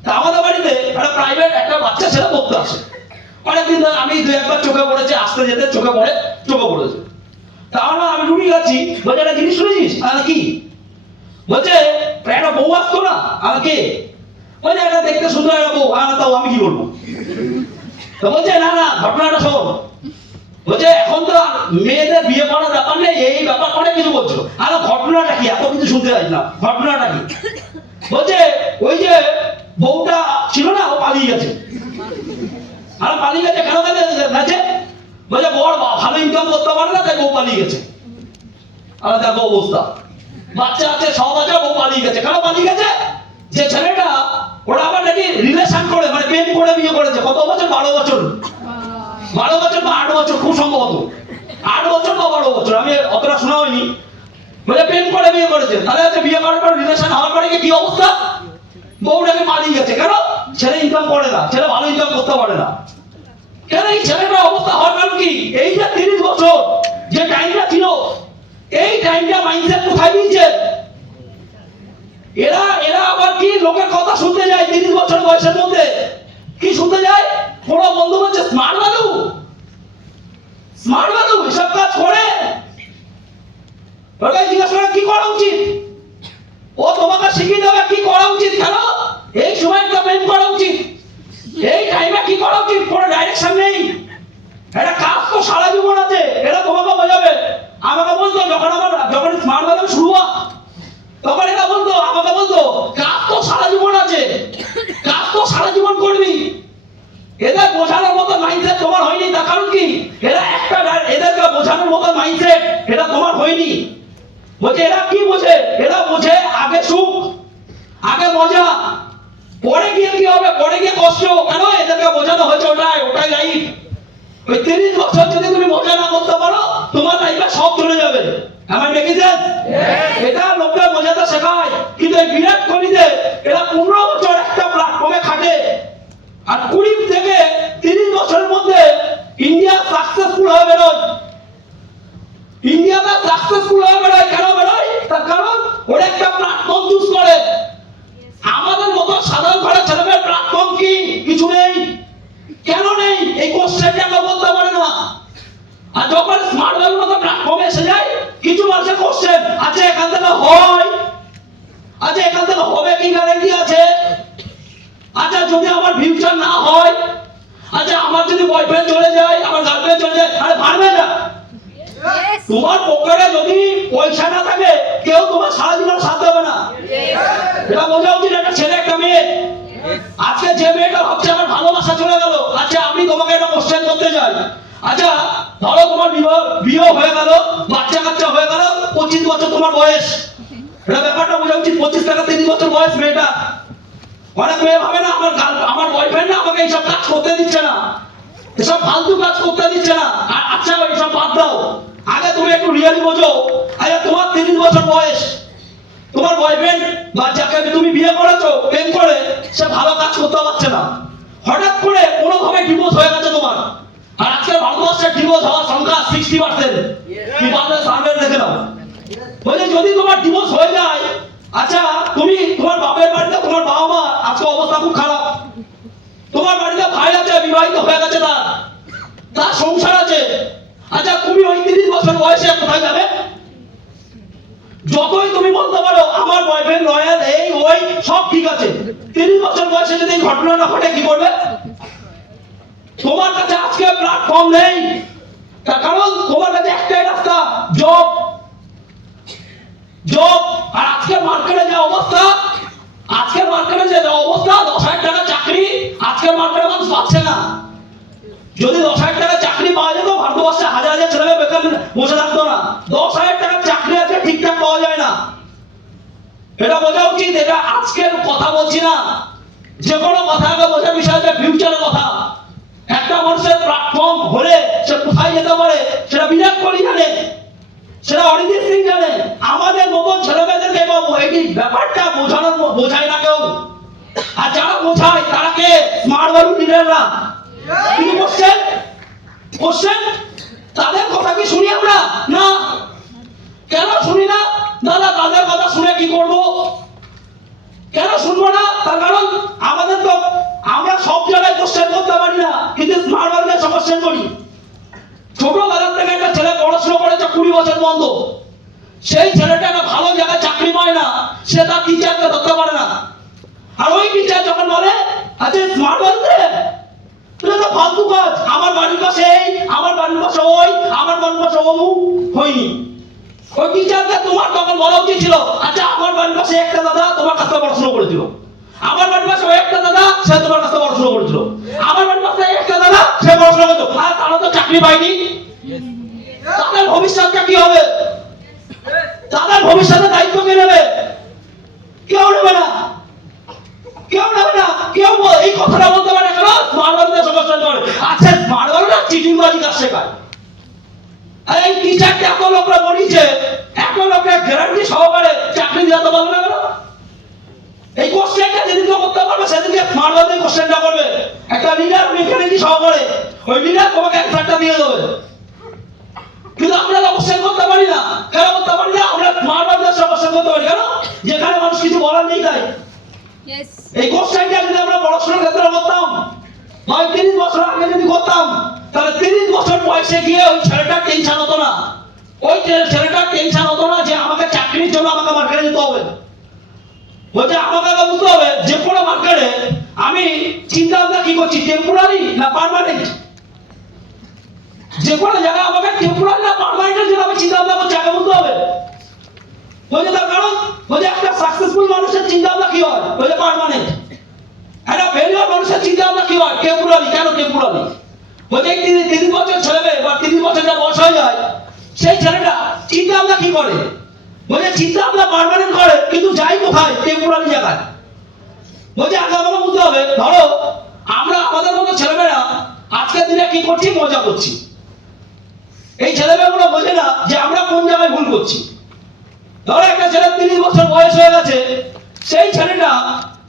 তা আমাদের বাড়িতে একটা প্রাইভেট একটা বাচ্চা ছেলে পড়তে আসে। অনেকদিন ধরে আমি দু একবার চোখে পড়েছে, আসতে যেতে চোখে পড়েছে। তা আমি ঢুকে যাচ্ছি, বলছে একটা জিনিস শুনেছিস? কি বলছে? একটা বউ আসতো না, কে? বলছে এটা দেখতে সুন্দর একটা বউ। তাও আমি কি বলবো? তো বলছে না না, ঘটনাটা শোন। বলছে এখন তো মেয়েদের বিয়ে করার ব্যাপার নেই, এই ব্যাপার অনেক কিছু বলছো। ঘটনাটা কি? এত কিছু শুনতে চাইছি না, ঘটনাটা কি? বলছে ওই যে বউটা ছিল না, ও পালিয়ে গেছে। পালিয়ে গেছে কেন গেছে? বলছে বড় ভালো ইনকাম করতে পারে না, তাই বউ পালিয়ে গেছে। দেখো অবস্থা, বাচ্চা আছে, সব আছে, বউ পালিয়ে গেছে। কেন পালিয়ে গেছে? যে ছেলেটা ওরা আবার নাকি রিলেশন করে, মানে প্রেম করে বিয়ে করেছে। কত বছর? 12 বছর, 12 বছর বা 8 বছর, খুব সম্ভবত 8 বছর বা 12 বছর, আমি অতটা শোনা হয়নি। বলে প্রেম করে বিয়ে করেছে। তাহলে হচ্ছে বিয়ে করার পর রিলেশন হওয়ার পরে কি অবস্থা? বউটাকে পালিয়ে গেছে। কেন? ছেলে ইনকাম করে না, ছেলে ভালো ইনকাম করতে পারে না। কেন এই ছেলেটার অবস্থা হওয়ার কারণ কি? এই যে 30 বছর যে টাইমটা ছিল, এই টাইমটা মাইন্ডসেট কোথায় দিয়েছে? এরা আবার কি লোকের কথা শুনতে যায়? 30 বছর বয়সের মধ্যে কি শুনতে যায়? কোনো বন্ধু বলছে স্মার্ট বালু, স্মার্ট বালু এসব কাজ করে। ওকে জিজ্ঞাসা করে কি করা উচিত, ও তোমাকে শিখিয়ে দেবে কি করা উচিত। কেন এই সময়টা প্রেম করা উচিত, এই টাইমে কি করা উচিত, কোনো ডাইরেকশন নেই। এটা কাজ তো সারা জীবন আছে, এটা তোমাকে বোঝাবে। আমাকে বলতো যখন স্মার্ট বালু শুরু হয়, তখন এটা বলতো, আমাকে বলতো কাজ তো সারা জীবন আছে, কাজ তো সারা জীবন করবি। এদের বোঝানোর মতো মাইন্ডসেট তোমার হয়নি। তার কারণ কি? এদেরকে বোঝানোর মতো মাইন্ডসেট এটা তোমার হয়নি। বলছে এরা কি বোঝে? এরা বোঝে আগে সুখ, আগে মজা, পরে গিয়ে কি হবে, পরে গিয়ে কষ্ট। কেন? এদেরকে বোঝানো হয়েছে ওটাই লাইফ। ওই 30 বছর যদি তুমি মজা না করতে পারো, তোমার লাইফে সব চলে যাবে। আমার দেখেছেন? এটা লোককে বোঝাতে শেখায়। কিন্তু এই বিরাট কোহলিতে এরা 15 বছর একটা প্ল্যাটফর্মে খাটে, আর 20 থেকে 30 বছরের মধ্যে ইন্ডিয়া সাকসেসফুল হয়ে বেরোয়। ইন্ডিয়াটা সাকসেসফুল হয়ে বেরোয়। কেন বেরোয়? তার কারণ ওরা একটা প্ল্যাটফর্ম চুজ করে। আমাদের মতো সাধারণ ঘরের ছেলেমেয়ের প্ল্যাটফর্ম কি? কিছু নেই। কেন নেই? এই কোশ্চেনটা কেউ বলতে পারে না। আর যখন স্মার্ট ওয়ার্ল্ডের মতো প্ল্যাটফর্মে এসে যায়, কিছু মানুষের কোশ্চেন আছে, এখান থেকে হয়, আচ্ছা এখান থেকে হবে কি গ্যারান্টি আছে? আচ্ছা যদি আমার ফিউচার না হয়, আচ্ছা আমার যদি বয়ফ্রেন্ড চলে যায়, আমার গার্লফ্রেন্ড চলে যায়, আরে পারবে না। তোমার পকেটে যদি পয়সা না থাকে, কেউ তোমার সারা জীবন সাথ দেবে না। এটা বোঝা উচিত একটা ছেলে একটা মেয়ে। আজকে যে মেয়েটা ভাবছে আমার ভালোবাসা চলে গেল, আচ্ছা আমি তোমাকে একটা কোশ্চেন করতে চাই। আচ্ছা ধরো তোমার বিয়ে হয়ে গেল, বাচ্চা কাচ্চা হয়ে গেল, 25 বছর তোমার বয়স। এটা ব্যাপারটা বোঝা উচিত। 25 থেকে 30 বছর বয়স মেয়েটা। অনেক মেয়ে ভাবে না আমার বয়ফ্রেন্ড না আমাকে এইসব কাজ করতে দিচ্ছে না, এসব ফালতু কাজ করতে দিচ্ছে না। আচ্ছা এইসব বাদ দাও, আগে তুমি একটু রিয়েলি বোঝো। আচ্ছা তোমার 30 বছর বয়স, তোমার বয়ফ্রেন্ড বা যাকে তুমি বিয়ে করেছো প্রেম করে, সে ভালো কাজ করতে পারছে না, হঠাৎ করে কোনোভাবে ডিভোর্স হয়ে গেছে তোমার। আর আজকের ভারতবর্ষের ডিভোর্স হওয়ার সংখ্যা 60%। কি বাদে সার্ভে দেখে নাও। বলে যদি তোমার ডিভোর্স হয়ে যায়, আচ্ছা তুমি তোমার বাপের বাড়িতে তোমার বাবা মা আজকে অবস্থা খুব খারাপ, তোমার বাড়িতে ভাই আছে বিবাহিত হয়ে গেছে, তার সংসার আছে। আচ্ছা তুমি ওই 30 বছর বয়সে কোথায় যাবে? যতই তুমি বলতে পারো আমার বয়ফ্রেন্ড লয়াল, এই ওই সব ঠিক আছে, 30 বছর বয়সে যদি এই ঘটনাটা ঘটে কি করবে? তোমার কাছে আজকে প্ল্যাটফর্ম নেই, তার কারণ তোমার কাছে একটাই রাস্তা, জব। আর আজকের মার্কেটে যে অবস্থা, 10,000 টাকা চাকরি আজকের মার্কেটে মানুষ পাচ্ছে না। যদি 10,000 টাকা চাকরি পাওয়া যেত, ভারতবর্ষে হাজার হাজার ছেলে বেকার বসে থাকতো না। 10,000 টাকার চাকরি আজকে ঠিকঠাক পাওয়া যায় না। এটা বোঝা উচিত। এটা আজকের কথা বলছি না, যে কোনো কথা আগে বোঝার বিষয় হচ্ছে ফিউচারের কথা। একটা মানুষের প্ল্যাটফর্ম হলে সে কোথায় যেতে পারে, সেটা বিরাট কোহলি জানে, সেটা অরিজিৎ সিং জানে। আমাদের মতন ছেলেমেয়েদেরকে এই ব্যাপারটা বোঝায় না কেউ। আর যারা বোঝায় তারা কে? স্মার্ট ওয়ার্ল্ড লিডাররা। কোশ্চেন তাদের কথা কি শুনি আমরা? না, কেন শুনি না? দাদা তাদের কথা শুনে কি করব? কেন শুনবো না? তার কারণ আমাদের তো আমরা সব জায়গায় কোশ্চেন করতে পারি না, কিন্তু স্মার্ট ওয়ার্ল্ডে কোশ্চেন করি। ছোটবেলার থেকে একটা ছেলে পড়াশোনা করেছে 20 বছর বন্ধ, সেই ছেলেটা একটা ভালো জায়গায় চাকরি পায় না, সে তার টিচারকে ধরতে পারে না। আর ওই টিচার যখন বলে আচ্ছা স্মার্ট ওয়ার্ল্ডে এটা তো ফালতু কাজ, আমার বাড়ির পাশে এই, আমার বাড়ির পাশে ওই, আমার বাড়ির পাশে অমুক হয়নি। ওই টিচারকে তোমার তখন বলা উচিত ছিল আচ্ছা আমার বাড়ির পাশে একটা দাদা তোমার কাছে পড়াশোনা করেছিল, আমার বাড়ির পাশে ওই একটা দাদা সে তোমার কাছে পড়াশোনা করেছিল, আমার বাড়ির পাশে একটা দাদা সে পড়াশোনা করেছিল, আর তারা তো চাকরি পায়নি। তাদের ভবিষ্যৎটা কি হবে? তাদের ভবিষ্যতের দায়িত্ব কে নেবে? কেউ নেবে না, কেউ নেবে না, কেউ এই কথাটা বলতে পারে কেন স্মার্ট ওয়ার্ল্ডে সমস্যা করে। আচ্ছা স্মার্ট ওয়ার্ল্ডে চিটিংবাজি কাজ শেখায়। এই টিচারকে এত লোকরা বলিছে, এত লোকরা গ্যারান্টি সহকারে চাকরি দিতে পারবে না কেন? এই কোশ্চেনটা যেদিনকে করতে পারবে সেদিনকে স্মার্ট ওয়ার্ল্ডে কোশ্চেনটা করবে একটা লিডার মেকানিকি সহকারে, ওই লিডার তোমাকে অ্যান্সারটা দিয়ে দেবে। কিন্তু আমরা কোশ্চেন করতে পারি না। কেন করতে পারি না? আমরা স্মার্ট ওয়ার্ল্ডে কোশ্চেন করতে পারি কেন? যেখানে মানুষ কিছু বলার নেই তাই। এই কোশ্চেনটা যদি আমরা পড়াশোনার ক্ষেত্রে করতাম, হয় 30 বছর আগে যদি করতাম, তাহলে 30 বছর বয়সে গিয়ে ওই ছেলেটা টেনশন হতো না, ওই ছেলেটা টেনশন হতো না যে আমাকে চাকরির জন্য আমাকে মার্কেটে যেতে হবে। বলছে আমাকে বুঝতে হবে যে কোনো মার্কেটে আমি চিন্তা ভাবনা কি করছি, টেম্পোরারি না পার্মানেন্ট। যে কোনো জায়গায় আমাকে টেম্পোরারি না পার্মানেন্টের জন্য আমি চিন্তা ভাবনা করছি, আগে বুঝতে হবে। বলছে তার কারণ বলছে একটা সাকসেসফুল মানুষের চিন্তা ভাবনা কি হয়? বলছে পার্মানেন্ট। একটা ফেলিওর মানুষের চিন্তা ভাবনা কি হয়? টেম্পোরারি। কেন টেম্পোরারি? বলছে 30 বছর ছেলে বা 30 বছর যার বয়স হয়ে যায় সেই ছেলেটা চিন্তা ভাবনা কি করে? বলছে চিন্তা ভাবনা পার্মানেন্ট করে, কিন্তু যাই কোথায়? টেম্পোরারি জায়গায়। বলছে আগে আমাকে বুঝতে হবে, ধরো আমরা আমাদের মতো ছেলেমেয়েরা আজকের দিনে কি করছি? মজা করছি। এই ছেলেমেয়েগুলো বোঝে না যে আমরা কোন জায়গায় ভুল করছি। ধরো একটা ছেলে 30 বছর বয়স হয়ে গেছে, সেই ছেলেটা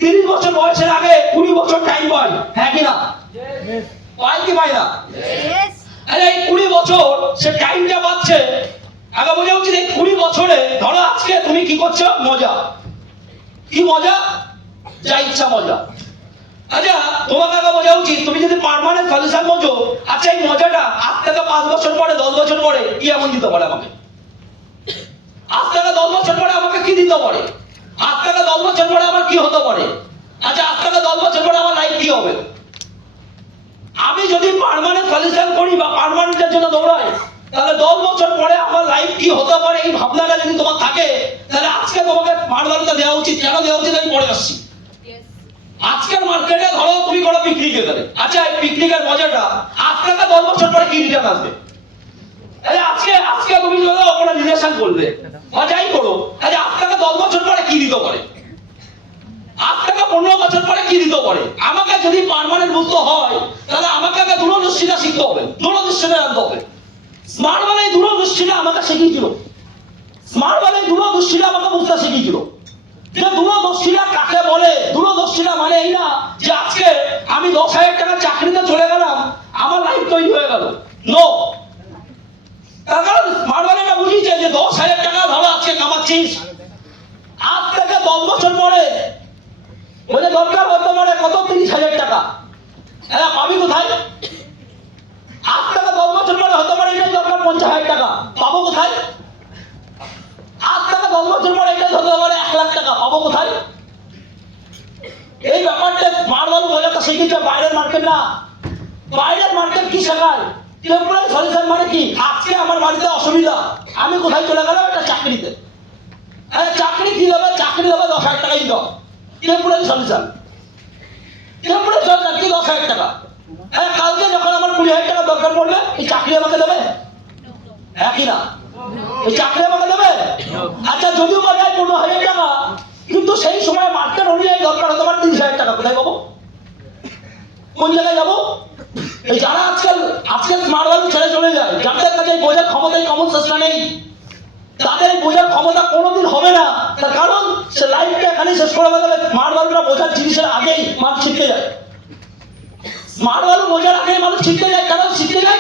30 বছর বয়সের আগে 20 বছর টাইম পায়, হ্যাঁ কি না? পায় কি পায় না? আরে এই 20 বছর সে টাইমটা পাচ্ছে, আগে বোঝা উচিত এই 20 বছরে ধরো আজকে তুমি কি করছো? মজা। কি মজা? যা ইচ্ছা মজা। আচ্ছা তোমাকে আগে বোঝা উচিত তুমি যদি পার্মানেন্ট সলিউশন বোঝো, আচ্ছা এই মজাটা আজ থেকে 5 বছর পরে 10 বছর পরে কি এমন দিতে পারে আমাকে? আজ থেকে 10 বছর পরে আমাকে কি দিতে পারে? আজ থেকে 10 বছর পরে আমার কি হতে পারে? আচ্ছা আজ থেকে 10 বছর পরে আমার লাইফ কি হবে? আমি যদি পার্মানেন্ট সলিউশন করি বা পার্মানেন্টের জন্য দৌড়াই, তাহলে 10 বছর পরে আমার লাইফ কি হতে পারে এই ভাবনাটা যদি তোমার থাকে, তাহলে আজকে তোমাকে পার্মানেন্টটা দেওয়া উচিত। কেন দেওয়া উচিত আমি পরে আসছি। আজকের মার্কেটে ধরো তুমি কোনো পিকনিকে গেলে, আচ্ছা এই পিকনিকের মজাটা আজ থেকে 10 বছর পরে কি রিটার্ন আসবে? আজকে আজকে তুমি যদি কোনো রিলেশন করবে বা যাই করো, আচ্ছা আজ থেকে 10 বছর পরে কি দিতে পারে? আজ থেকে 15 বছর পরে কি দিতে পারে? আমাকে যদি পার্মানেন্ট বুঝতে হয়, তাহলে আমাকে আগে দূরদৃষ্টিটা শিখতে হবে, দূরদৃষ্টিটা জানতে হবে। স্মার্ট মানে দূরদৃষ্টিটা আমাকে শিখিয়েছিল, স্মার্ট মানে দূরদৃষ্টিটা আমাকে বুঝতে শিখিয়েছিল যে দূরদর্শিতা কাকে বলে। দূরদর্শিতা মানে এই না যে আজকে আমি 10,000 টাকা চাকরিতে চলে গেলাম, আমার লাইফ তৈরি হয়ে গেল। নো, তার কারণ স্মার্ট মানে এটা বুঝিয়েছে যে 10,000 টাকা ধরো আজকে কামাচ্ছিস, আজ থেকে 10 বছর পরে বলে দরকার হতে পারে কত? 30,000 টাকা। এরা পাবি কোথায়? আজ থেকে 10 বছর পরে হতে পারে এটাই দরকার 50,000 টাকা, পাবো কোথায়? আজ থেকে 10 বছর পরে এটাই হতে পারে 1 লাখ টাকা, পাবো কোথায়? এই ব্যাপারটা স্মার্ট ওয়ার্ল্ড বোঝাতে শিখেছে, বাইরের মার্কেট না। বাইরের মার্কেট কি শেখায়? টেম্পোরারি সলিউশন মানে কি? আজকে আমার বাড়িতে অসুবিধা, আমি কোথায় চলে গেলাম? একটা চাকরিতে। চাকরি কি হবে? চাকরি হবে 10,000 টাকা income. Temporary solution. Temporary solution কি 10,000 টাকা? কালকে যখন আমার 20,000 টাকা দরকার পড়বে, এই চাকরি আমাকে দেবে? হ্যাঁ কি না? এই চাকরি আমাকে দেবে? আচ্ছা যদিও বা দেয় 15,000 টাকা, কিন্তু সেই সময় মার্কেট অনুযায়ী দরকার হতে পারে 30,000 টাকা। কোথায় পাবো? কোন জায়গায় যাবো? এই যারা আজকাল স্মার্ট ওয়ার্ল্ড ছেড়ে চলে যায়, যাদের কাছে বোঝার ক্ষমতাই কমন সেন্সটা নেই, তাদের বোঝার ক্ষমতা কোনোদিন হবে না। তার কারণ সে লাইফটা এখানে শেষ করে দেবে। স্মার্ট ওয়ার্ল্ডটা বোঝার জিনিসের আগেই মানুষ শিখতে যায়। স্মার্ট ওয়ার্ল্ড বোঝার আগেই মানুষ শিখতে যায়।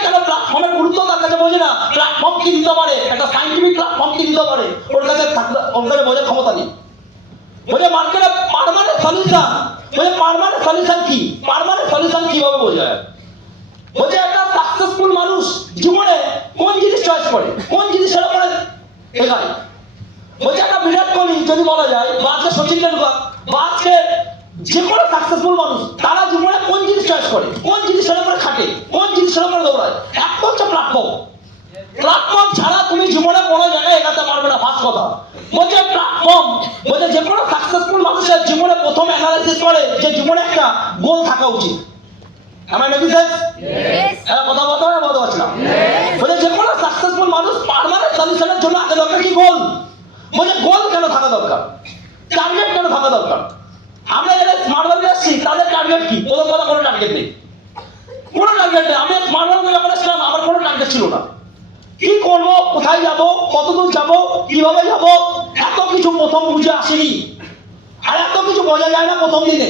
কেন প্ল্যাটফর্মের গুরুত্ব তার কাছে বোঝে না। প্ল্যাটফর্ম কি দিতে পারে? একটা সাইন্টিফিক প্ল্যাটফর্ম কি দিতে পারে? বলে মার্কেটে পার্মানেন্ট সলিউশন, বলে পার্মানেন্ট সলিউশন কি? পার্মানেন্ট সলিউশন কিভাবে বোঝা যায়? বলছে একটা সাকসেসফুল মানুষ জীবনে কোন জিনিস চয়েস করে, কোন জিনিসের উপরে এগায়। বলছে একটা বিরাট কোহলি যদি বলা যায়, বা আজকে সচিন টেন্ডুলকার, বা আজকে যে কোনো সাকসেসফুল মানুষ, তারা জীবনে কোন জিনিস চয়েস করে, কোন জিনিসের উপরে খাটে, কোন জিনিসের উপরে দৌড়ায়? একটা হচ্ছে প্ল্যাটফর্ম। প্ল্যাটফর্ম ছাড়া তুমি জীবনে কোনো জায়গায় এগাতে পারবে না, ফার্স্ট কথা। বলছে প্ল্যাটফর্ম, বলছে যে কোনো সাকসেসফুল মানুষের জীবনে প্রথম অ্যানালাইসিস করে যে জীবনে একটা গোল থাকা উচিত। আমার নাকি স্যার কথা বলতে হবে, বলতে পারছি না। বলছে যে কোনো সাকসেসফুল মানুষ পার্মানেন্ট সলিউশনের জন্য আগে দরকার কি? গোল। বলছে গোল কেন থাকা দরকার, টার্গেট কেন থাকা দরকার? আমরা যারা স্মার্ট ওয়ার্কে আসছি তাদের টার্গেট কি? প্রথম কথা, কোনো টার্গেট নেই, কোনো টার্গেট নেই। আমি স্মার্ট ওয়ার্কে যখন আসলাম আমার কোনো টার্গেট ছিল না। কি করবো, কোথায় যাবো, কতদূর যাবো, কিভাবে যাবো, এত কিছু প্রথম বুঝে আসেনি। আর এত কিছু বোঝা যায় না প্রথম দিনে।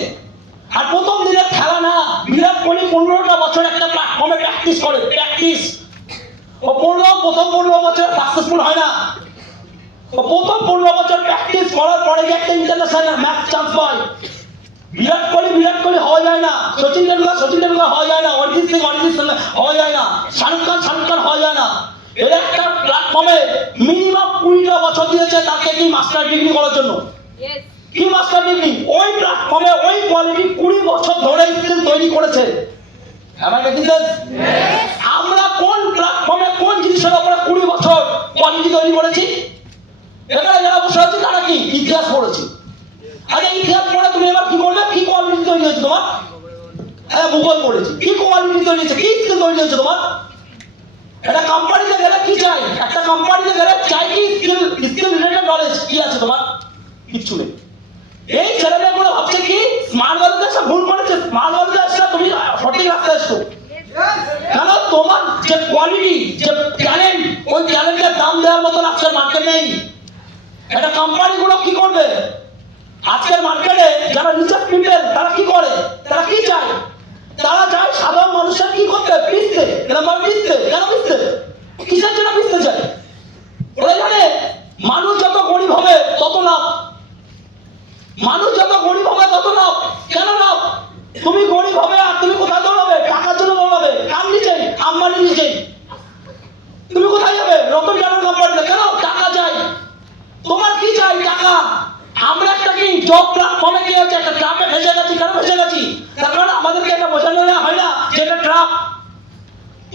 আর প্রথম দিনের খেলা না, বিরাট কোহলি 15টা বছর একটা প্ল্যাটফর্মে প্র্যাকটিস করে, প্র্যাকটিস। ও প্রথম 15 বছর সাকসেসফুল হয় না। ও প্রথম 15 বছর প্র্যাকটিস করার পরে যে একটা ইন্টারন্যাশনাল ম্যাচ চান্স পায়। বিরাট কোহলি হওয়া যায় না, সচিন টেন্ডুলকার হওয়া যায় না, অরিজিৎ সিং হওয়া যায় না, শাহরুখ খান হওয়া যায় না। এর একটা প্ল্যাটফর্মে মিনিমাম 20টা বছর দিয়েছে তাকে কি মাস্টার ডিগ্রি করার জন্য। কি মাস্টার ডিগ্রি? ওই প্ল্যাটফর্মে ওই কোয়ালিটি 20 বছর ধরে স্কিল তৈরি করেছে। আমার নাকি স্যার আমরা কোন প্ল্যাটফর্মে কোন জিনিসের উপরে 20 বছর কোয়ালিটি তৈরি করেছি? এখানে যারা বসে আছে তারা কি ইতিহাস পড়েছে। আরে ইতিহাস পড়ে তুমি এবার কি করবে? কি কোয়ালিটি তৈরি হয়েছে তোমার? হ্যাঁ, ভূগোল পড়েছি, কি কোয়ালিটি তৈরি হয়েছে, কি স্কিল তৈরি হয়েছে তোমার? একটা কোম্পানিতে গেলে কি চাই? একটা কোম্পানিতে গেলে চাই কি স্কিল রিলেটেড নলেজ কি আছে তোমার? কিচ্ছু নেই। এই ছেলেমেয়েগুলো ভাবছে কি স্মার্ট ওয়ার্ল্ডে এসে ভুল করেছে, স্মার্ট ওয়ার্ল্ডে এসে তুমি সঠিক রাস্তায় এসো। কেন? তোমার যে কোয়ালিটি, যে ট্যালেন্ট, ওই ট্যালেন্টের দাম দেওয়ার মতো আজকের মার্কেট নেই। একটা কোম্পানিগুলো কি করবে? আজকের মার্কেটে যারা রিচার্জ পিপল তারা কি করে? তারা কি চায়? তারা চায় সাধারণ মানুষের কি করতে? পিছতে। কেন পিছতে? কিসের জন্য পিছতে চায়? ওরা জানে মানুষ যত গরিব হবে তত লাভ, মানুষ যত গরিব হবে তত লাভ। কেন লাভ? তুমি গরিব হবে আর তুমি কোথায় দৌড়াবে? টাকার জন্য দৌড়াবে। কার নিচে? আম্বানির নিচে। তুমি কোথায় যাবে? রতন টাটার কোম্পানিতে। কেন? টাকা চাই। তোমার কি চাই? টাকা। আমরা একটা কি জব প্ল্যাটফর্মে কি হচ্ছে, একটা ট্রাপে ফেসে গেছি। কেন ফেসে গেছি? তার কারণ আমাদেরকে এটা বোঝানো হয় না যে এটা ট্রাপ।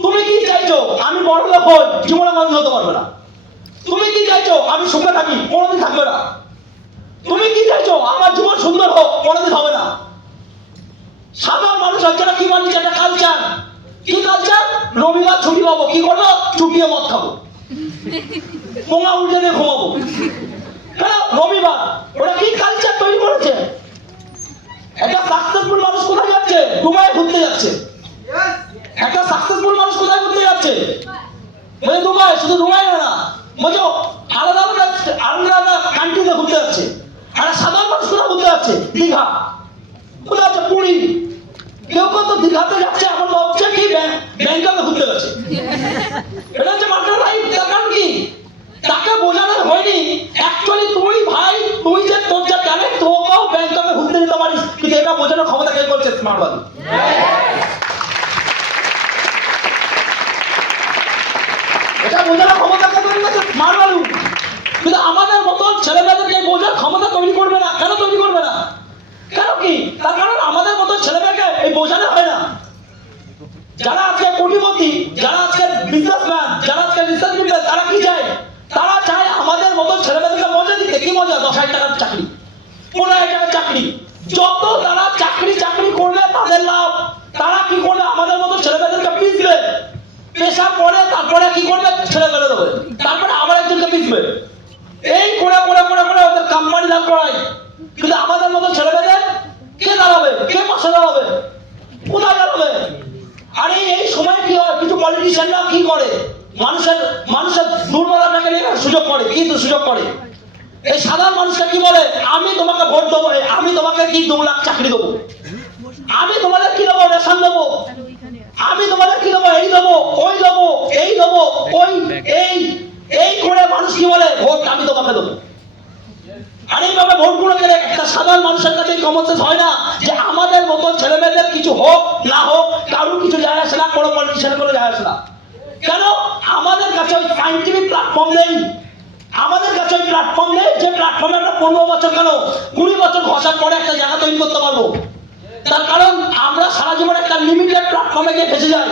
তুমি কি চাইছো? আমি বড় লোক হই, জীবনে মানুষ হতে পারবে না। তুমি কি চাইছো? আমি সুখে থাকি, কোনোদিন থাকবে না। তুমি কি চাইছো? আমার জীবন সুন্দর হোক, কোনোদিন হবে না। সাধারণ মানুষ হচ্ছে না কি বানিয়েছে? একটা কালচার। কি কালচার? রবিবার ছুটি পাবো, কি করবো? চুটিয়ে মদ খাবো, পোঙা উল্টে দিয়ে ঘুমাবো। কেন? রবিবার। ওরা কি কালচার তৈরি করেছে? একটা সাকসেসফুল মানুষ কোথায় যাচ্ছে? দুবাই ঘুরতে যাচ্ছে। একটা সাকসেসফুল মানুষ কোথায় ঘুরতে যাচ্ছে? বলে দুবাই। শুধু দুবাই না, বুঝো আলাদা আলাদা কান্ট্রিতে ঘুরতে যাচ্ছে। আর সাধারণ মানুষ কোথায় ঘুরতে যাচ্ছে? দীঘা। কোথায় যাচ্ছে? পুরী। কেউ তো দীঘাতে যাচ্ছে, আমার ভাবছে কি ব্যাংককে ঘুরতে যাচ্ছে। এটা হচ্ছে মার্কেট লাইফ। তার কারণ কি? তাকে বোঝানো হয়নি অ্যাকচুয়ালি তুই ভাই, তুই যে তোর যে ট্যালেন্ট, তোকেও ব্যাংককে ঘুরতে দিতে পারিস, কিন্তু এটা বোঝানোর ক্ষমতা কে করছে? Smart world. এটা বোঝানোর ক্ষমতা কে তৈরি করছে? Smart world. কিন্তু আমাদের মতন ছেলেমেয়েদেরকে বোঝার ক্ষমতা তৈরি করবে না। কেন তৈরি করবে না? কেন কি? তার কারণ আমাদের মতন ছেলেমেয়েকে এই বোঝানো হয় না। যারা আজকে কোটিপতি, যারা আজকে বিজনেসম্যান, যারা আজকে রিসার্চ পিপল, তারা কি চায়? তারা চায় আমাদের মতন ছেলেমেয়েদেরকে মজা দিতে। কি মজা? 10,000 টাকার চাকরি, 15,000 টাকার চাকরি। যত তারা চাকরি করবে তাদের লাভ। তারা কি করবে? আমাদের মতো ছেলেমেয়েদেরকে পিছবে, পেশা পড়ে তারপরে কি করবে? ছেড়ে ফেলে দেবে, তারপরে আবার একজনকে পিছবে। এই করে করে করে করে ওদের কোম্পানি লাভ করায়। কিন্তু আমাদের মতো ছেলেমেয়েদের কে দাঁড়াবে? কে পাশে দাঁড়াবে? কোথায় দাঁড়াবে? আরে এই সময় কি হয়? কিছু পলিটিশিয়ানরা কি করে? মানুষের দুর্বলতাকে নিয়ে সুযোগ করে। কিন্তু সুযোগ করে এই সাধারণ মানুষকে কি বলে? আমি তোমাকে ভোট দেবো, আমি তোমাকে কি 2 লাখ চাকরি দেবো, আমি তোমাদের কি দেবো? রেশন দেবো, আমি তোমাদের কি দেবো? এই দেবো, ওই দেবো, এই দেবো, ওই এই করে মানুষ কি বলে? ভোট আমি তোমাকে দেবো। আর এইভাবে ভোটগুলো গেলে একটা কমন সেন্স হয় না যে আমাদের মতন ছেলে মেয়েদের কিছু হোক না হোক কারোর কিছু যায় আসে না, কোনো পলিটিশিয়ানের কোনো যায় আসে না। কেন? আমাদের কাছে ওই সাইন্টিফিক প্ল্যাটফর্ম নেই, আমাদের কাছে ওই প্ল্যাটফর্ম নেই যে প্ল্যাটফর্মে আমরা 15 বছর কেন 20 বছর ঘষার পরে একটা জায়গা তৈরি করতে পারবো। তার কারণ আমরা সারা জীবন একটা লিমিটেড প্ল্যাটফর্মে গিয়ে ফেসে যাই।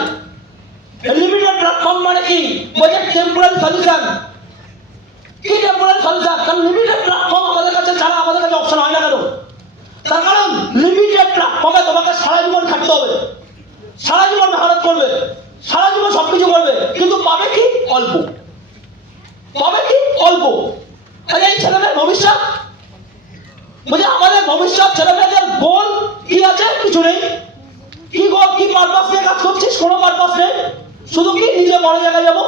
লিমিটেড প্ল্যাটফর্ম মানে কি? বলছে টেম্পোরারি সলিউশন। কি টেম্পোরারি সলিউশন? কারণ লিমিটেড প্ল্যাটফর্ম আমাদের কাছে ছাড়া আমাদের কাছে অপশন হয় না। কেন? তার কারণ লিমিটেড প্ল্যাটফর্মে তোমাকে সারা জীবন খাটতে হবে, সারা জীবন মেহনত করবে, সারা জীবন সবকিছু করবে, কিন্তু পাবে কি? অল্প। পাবে কি? অল্প। এই ছেলেমেয়ের ভবিষ্যৎ, বলছে আমাদের ভবিষ্যৎ ছেলেমেয়েদের গোল কি আছে? কিছু নেই। কি গোল, কি পারপাস নিয়ে কাজ করছিস? কোনো পারপাস নেই, শুধু কি নিজে বড় জায়গায় যাবো।